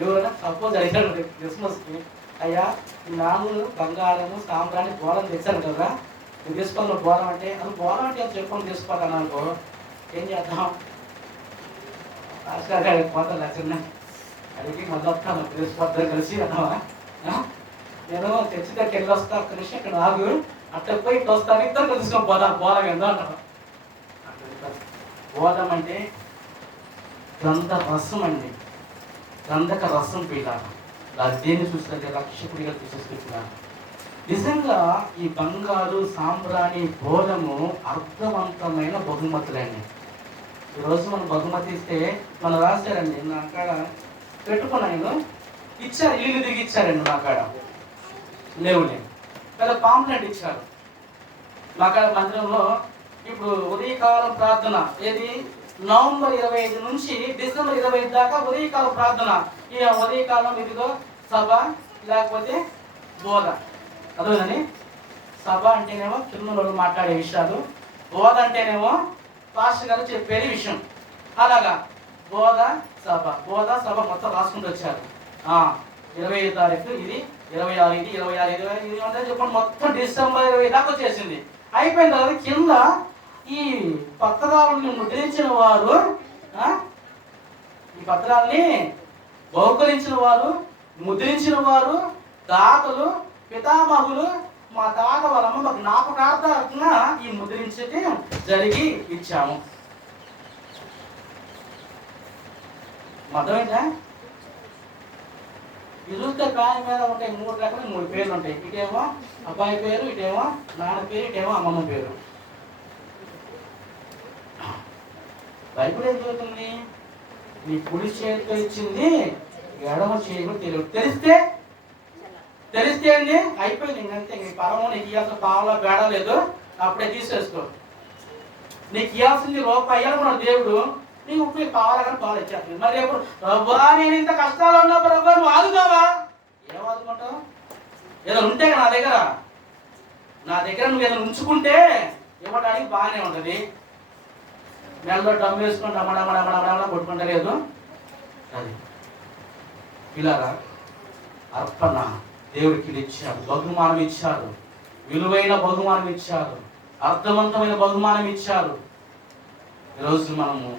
ఎవరైనా సపోజ్ అడిగారు క్రిస్మస్కి, అయ్యా నాలుగు బంగారము సాంబ్రాణి గోళం తెచ్చారు కదా, నువ్వు తీసుకోవాలి గోళం అంటే, అది గోళం అంటే చెప్పుకొని తీసుకోవాలని అనుకో, ఏం చేద్దాం, పోతా చిన్న అడిగి మళ్ళీ వస్తాను తీసుకోవద్దని కలిసి అన్నావా, నేను తెచ్చి దగ్గరికి వెళ్ళి వస్తా, ఒక్క నిమిషం ఇక్కడ ఆగు, అట్ట పోయి ఇట్లా వస్తాను, ఇద్దరు తెలుసుకొని పోదాం గోళం ఏందో అంటారు. గోళం అంటే గంధ రసం అండి, గంధక రసం పీడాలి. దేన్ని చూస్తే రక్షకుడిగా చూసేస్తున్నాను. నిజంగా ఈ బంగారు సాంబ్రాణి గోళము అర్థవంతమైన బహుమతులండి. ఈరోజు మనం బహుమతి ఇస్తే మనం రాశారండి, నా కాడ పెట్టుకున్నాను, ఇచ్చారు, ఇల్లు తిరిగి ఇచ్చారండి, నా కాడ లేవులే కదా, పాంప్లెంట్ ఇచ్చారు మా కాడ మందిరంలో. ఇప్పుడు ఉదయకాలం ప్రార్థన ఏది, నవంబర్ 25 నుంచి డిసెంబర్ 25 దాకా ఉదయకాలం ప్రార్థన. ఈ ఉదయకాలం ఇదిగో సభ లేకపోతే బోధ. అదేనని సభ అంటేనేమో చిన్నలు మాట్లాడే విషయాలు, బోధ అంటేనేమో పాస్టర్ గారు చెప్పేది విషయం. అలాగా బోధ సభ మొత్తం రాసుకుంటూ వచ్చారు. 25 తారీఖు ఇది, 26 ఇది, 26 ఇది అంటే చెప్పండి, మొత్తం డిసెంబర్ 20 దాకా వచ్చేసింది. అయిపోయిన తర్వాత కింద ఈ పత్రాలను ముద్రించిన వారు, ఈ పత్రాలని బహుకరించిన వారు, ముద్రించిన వారు, దాతలు, పితామహులు, మా తాత వాళ్ళమ్మ మాకు జ్ఞాపకార్థంగా ఈ ముద్రించే జరిగి ఇచ్చాము. అర్థమైందా? చూస్తే ప్యాన్ మీద ఉంటాయి 3 రకాలు 3 పేర్లు ఉంటాయి. ఇటేమో అబ్బాయి పేరు, ఇటేమో నాన్న పేరు, ఇటేమో అమ్మమ్మ పేరు. బైబిల్ ఏం చెబుతుంది, నీ కుడి చేతితో ఇచ్చింది ఎడమ చేయకు తెలియదు. తెలిస్తే అండి అయిపోయింది, ఇంకంతే. నీ పరము నీకు ఇవ్వాల్సిన పావులో బేడ లేదు, అప్పుడే తీసేసుకో. నీకు ఇవ్వాల్సింది రూపాయి ఇవ్వాలన్నాడు దేవుడు, నీకు ఉప్పు కావాలని పాలు ఇచ్చేస్తుంది. మరి ఎప్పుడు ప్రభా నేను ఇంత కష్టాలు ఉన్నా ప్రభా నువ్వు ఆదుతావా, ఏం ఆదుకుంటావు? ఏదైనా ఉంటే నా దగ్గర నువ్వు ఏదైనా ఉంచుకుంటే ఇవ్వడానికి బాగానే ఉంటుంది. నెలలో డబ్బు వేసుకొని రమణ కొట్టుకుంటా లేదు. అది పిల్లరా, అర్పణ దేవుడికి ఇచ్చాడు, బహుమానం ఇచ్చాడు, విలువైన బహుమానం ఇచ్చారు, అర్థవంతమైన బహుమానం ఇచ్చారు. ఈరోజు మనము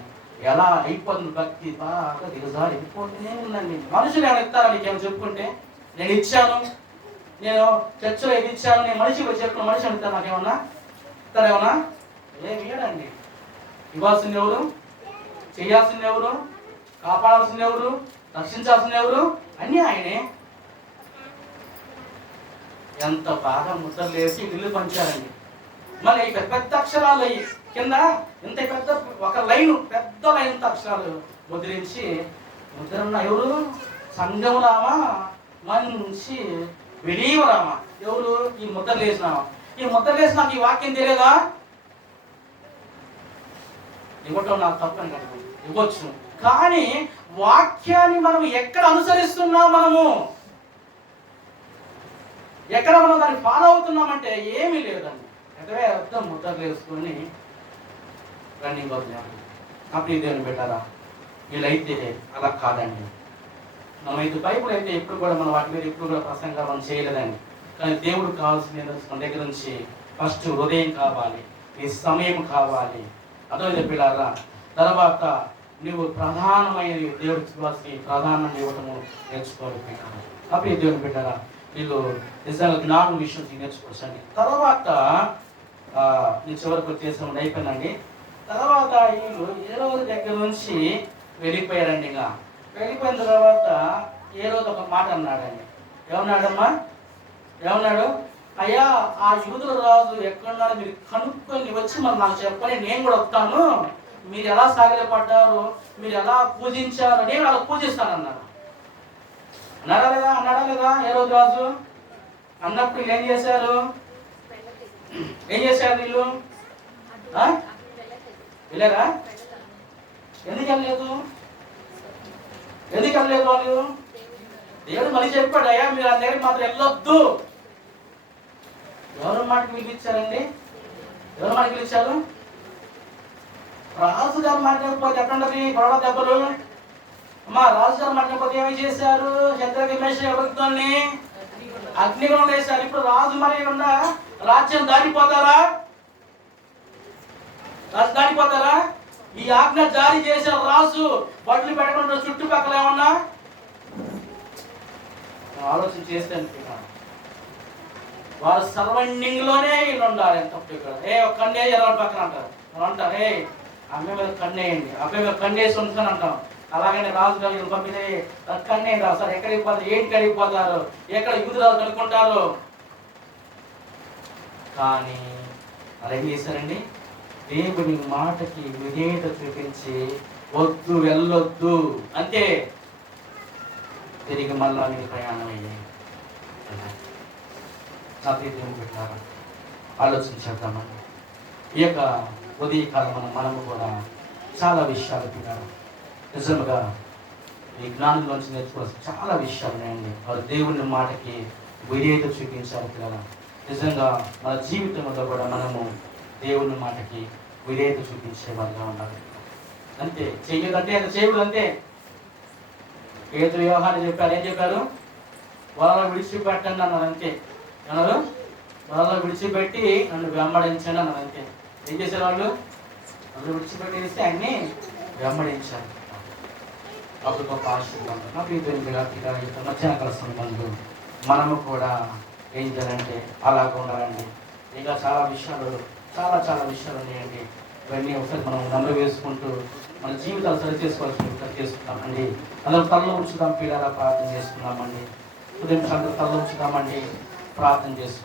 ఎలా అయిపోతుంది, భక్తి బాగా దిగజారి అయిపోతూనే ఉందండి. మనుషులు ఏమైనా ఇస్తారా? నీకేమైనా చెప్పుకుంటే నేను ఇచ్చాను, నేను చర్చలో ఇది ఇచ్చాను, నేను మనిషి చెప్పుకున్న మనిషి అడుగుతాను, నాకేమన్నా ఇస్తారేమన్నా? ఏమి ఇయ్యడండి. ఇవ్వాల్సింది ఎవరు? చేయాల్సింది ఎవరు? కాపాడాల్సింది ఎవరు? రక్షించాల్సింది ఎవరు? అన్నీ ఆయనే. ఎంత బాగా ముద్రలు వేసి ఇల్లు పంచారండి. మళ్ళీ పెద్ద పెద్ద అక్షరాలు అయ్యి కింద ఇంత పెద్ద ఒక లైన్, పెద్ద లైన్ అక్షరాలు ముద్రించి, ముద్రన్న ఎవరు? సంఘం రామా, మంచి విలీవరామా. ఎవరు? ఈ ముద్రలు వేసినామా. ఈ ముద్రలు వేసి నాకు ఈ వాక్యం తెలియదా? ఇవ్వటం నాకు తప్పని కదా, ఇవ్వచ్చు. కానీ వాక్యాన్ని మనం ఎక్కడ అనుసరిస్తున్నాం, మనము ఎక్కడ మనం దాన్ని ఫాలో అవుతున్నామంటే ఏమీ లేదండి. ఎక్కడే అర్థం ముద్రలు వేసుకొని రన్నింగ్ అవుతున్నాను. అప్పుడు దేవుని పెట్టారా? వీళ్ళైతే అలా కాదండి. మనమైతే బైబుల్ అయితే ఎప్పుడు కూడా మనం వాటి మీద ఎప్పుడు కూడా ప్రసంగా మనం చేయలేదండి. కానీ దేవుడు కావాల్సిన మన దగ్గర నుంచి ఫస్ట్ హృదయం కావాలి, నీ సమయం కావాలి. అర్థమైతే పిల్లారా? తర్వాత నువ్వు ప్రధానమైన దేవుడికి ఇవ్వాల్సి ప్రధానం ఇవ్వటము నేర్చుకోవాలి. అప్పుడు దేవుని పెట్టారా? వీళ్ళు నిజంగా జ్ఞానం విషయం నేర్చుకోవచ్చండి. తర్వాత నేను చివరికి వచ్చేసాము, అయిపోయిందండి. తర్వాత వీళ్ళు ఏ రోజు దగ్గర నుంచి వెళ్ళిపోయారండి. ఇంకా వెళ్ళిపోయిన తర్వాత ఏ రోజు ఒక మాట అన్నాడండి. ఏమన్నాడమ్మా? ఏమన్నాడు? అయ్యా, ఆ యూదుల రాజు ఎక్కడున్నాడో మీరు కనుక్కొని వచ్చి మరి నాకు చెప్పని, నేను కూడా వస్తాను. మీరు ఎలా సాగిలపడ్డారు, మీరు ఎలా పూజించారు, నేను అలా పూజిస్తానన్నారు. అన్నాడా లేదా? ఏ రోజు రాజు అన్నప్పుడు వీళ్ళు ఏం చేశారు? వీళ్ళు వెళ్ళారా? ఎందుకు వెళ్ళలేదు వాళ్ళు? దేవుడు మళ్ళీ చెప్పాడు, అయ్యా మీరు ఆ దగ్గరికి మాత్రం వెళ్ళొద్దు. ఎవరు మాటకి పిలిపించారండి? ఎవరు మాటకి పిలిచారు? రాజుగారు మాట్లాడకపోతే ఎక్కడుండదు గొడవ దెబ్బలు. అమ్మా, రాజుగారు మాట్లాడకపోతే ఏమి చేశారు? శత్రుఘ్న మేష ఎవరితోని అగ్నిగుణం వేశారు. ఇప్పుడు రాజు మరి ఉన్న రాజ్యం దాటిపోతారా? ఈ ఆజ్ఞ జారీ చేసే రాజు బట్టలు పెట్టకుండా చుట్టుపక్కల ఏమన్నా ఆలోచన చేస్తే అనుకున్నాను. వారు సర్వెండింగ్ లోనే వీళ్ళు ఉండాలి. ఎంత ఒక కన్నే ఇరవై పక్కన అంటారు. మనం అంటారు, అమ్మాయి మీద కన్నేయండి, అబ్బాయి మీద కన్నేసి ఉంటాను అంటాం. అలాగనే రాజు గారు పంపితే కన్నేయండి రావు సార్. ఎక్కడికి పోతారు? ఏంటి అడిగిపోతారు? ఎక్కడ యూదురాలు కనుక్కుంటారు? కానీ అలా ఏం చేశారండి? దేవుని మాటకి విధేయత చూపించి వద్దు, వెళ్ళొద్దు అంతే. తిరిగి మళ్ళా మీరు ప్రయాణం అయ్యాయి. దేవుని పెట్టారు. ఆలోచించేద్దామని ఈ యొక్క ఉదయకాలం మనము కూడా చాలా విషయాలు తిన్నారు. నిజంగా ఈ జ్ఞానంలోంచి నేర్చుకోవాల్సిన చాలా విషయాలు ఉన్నాయండి. వారు దేవుని మాటకి విధేయత చూపించారు పిల్లలు. నిజంగా మన జీవితంలో కూడా మనము దేవుని మాటకి విధేయత చూపించే వాళ్ళగా ఉండాలి. అంతే. చెయ్యదంటే అది చేయకూడదు అంతే. పేతురు యోహాను చెప్పారు, ఏం చెప్పారు? వలలో విడిచిపెట్టండి అన్నారు. అంతే. అన్నారు, వలలో విడిచిపెట్టి నన్ను వెంబడించండి అన్నారు. అంతే. ఏం చేశారు వాళ్ళు? విడిచిపెట్టేస్తే అన్ని వెంబడించారు. అప్పుడు గొప్ప ఆశీర్వాదం. మధ్యాహ్న కాల సంబంధం మనము కూడా ఏం చేయాలంటే అలాగ ఉండాలండి. ఇంకా చాలా విషయాలు ఉన్నాయండి. ఇవన్నీ ఒకసారి మనం నమ్మ వేసుకుంటూ మన జీవితాలు సరి చేసుకుంటామండి. అందరూ కళ్ళు ఉంచుదాం, పిల్లల ప్రార్థన చేసుకుందామండి. ఉదయం అందరూ కళ్ళు ఉంచుదామండి, ప్రార్థన చేసుకుందాం.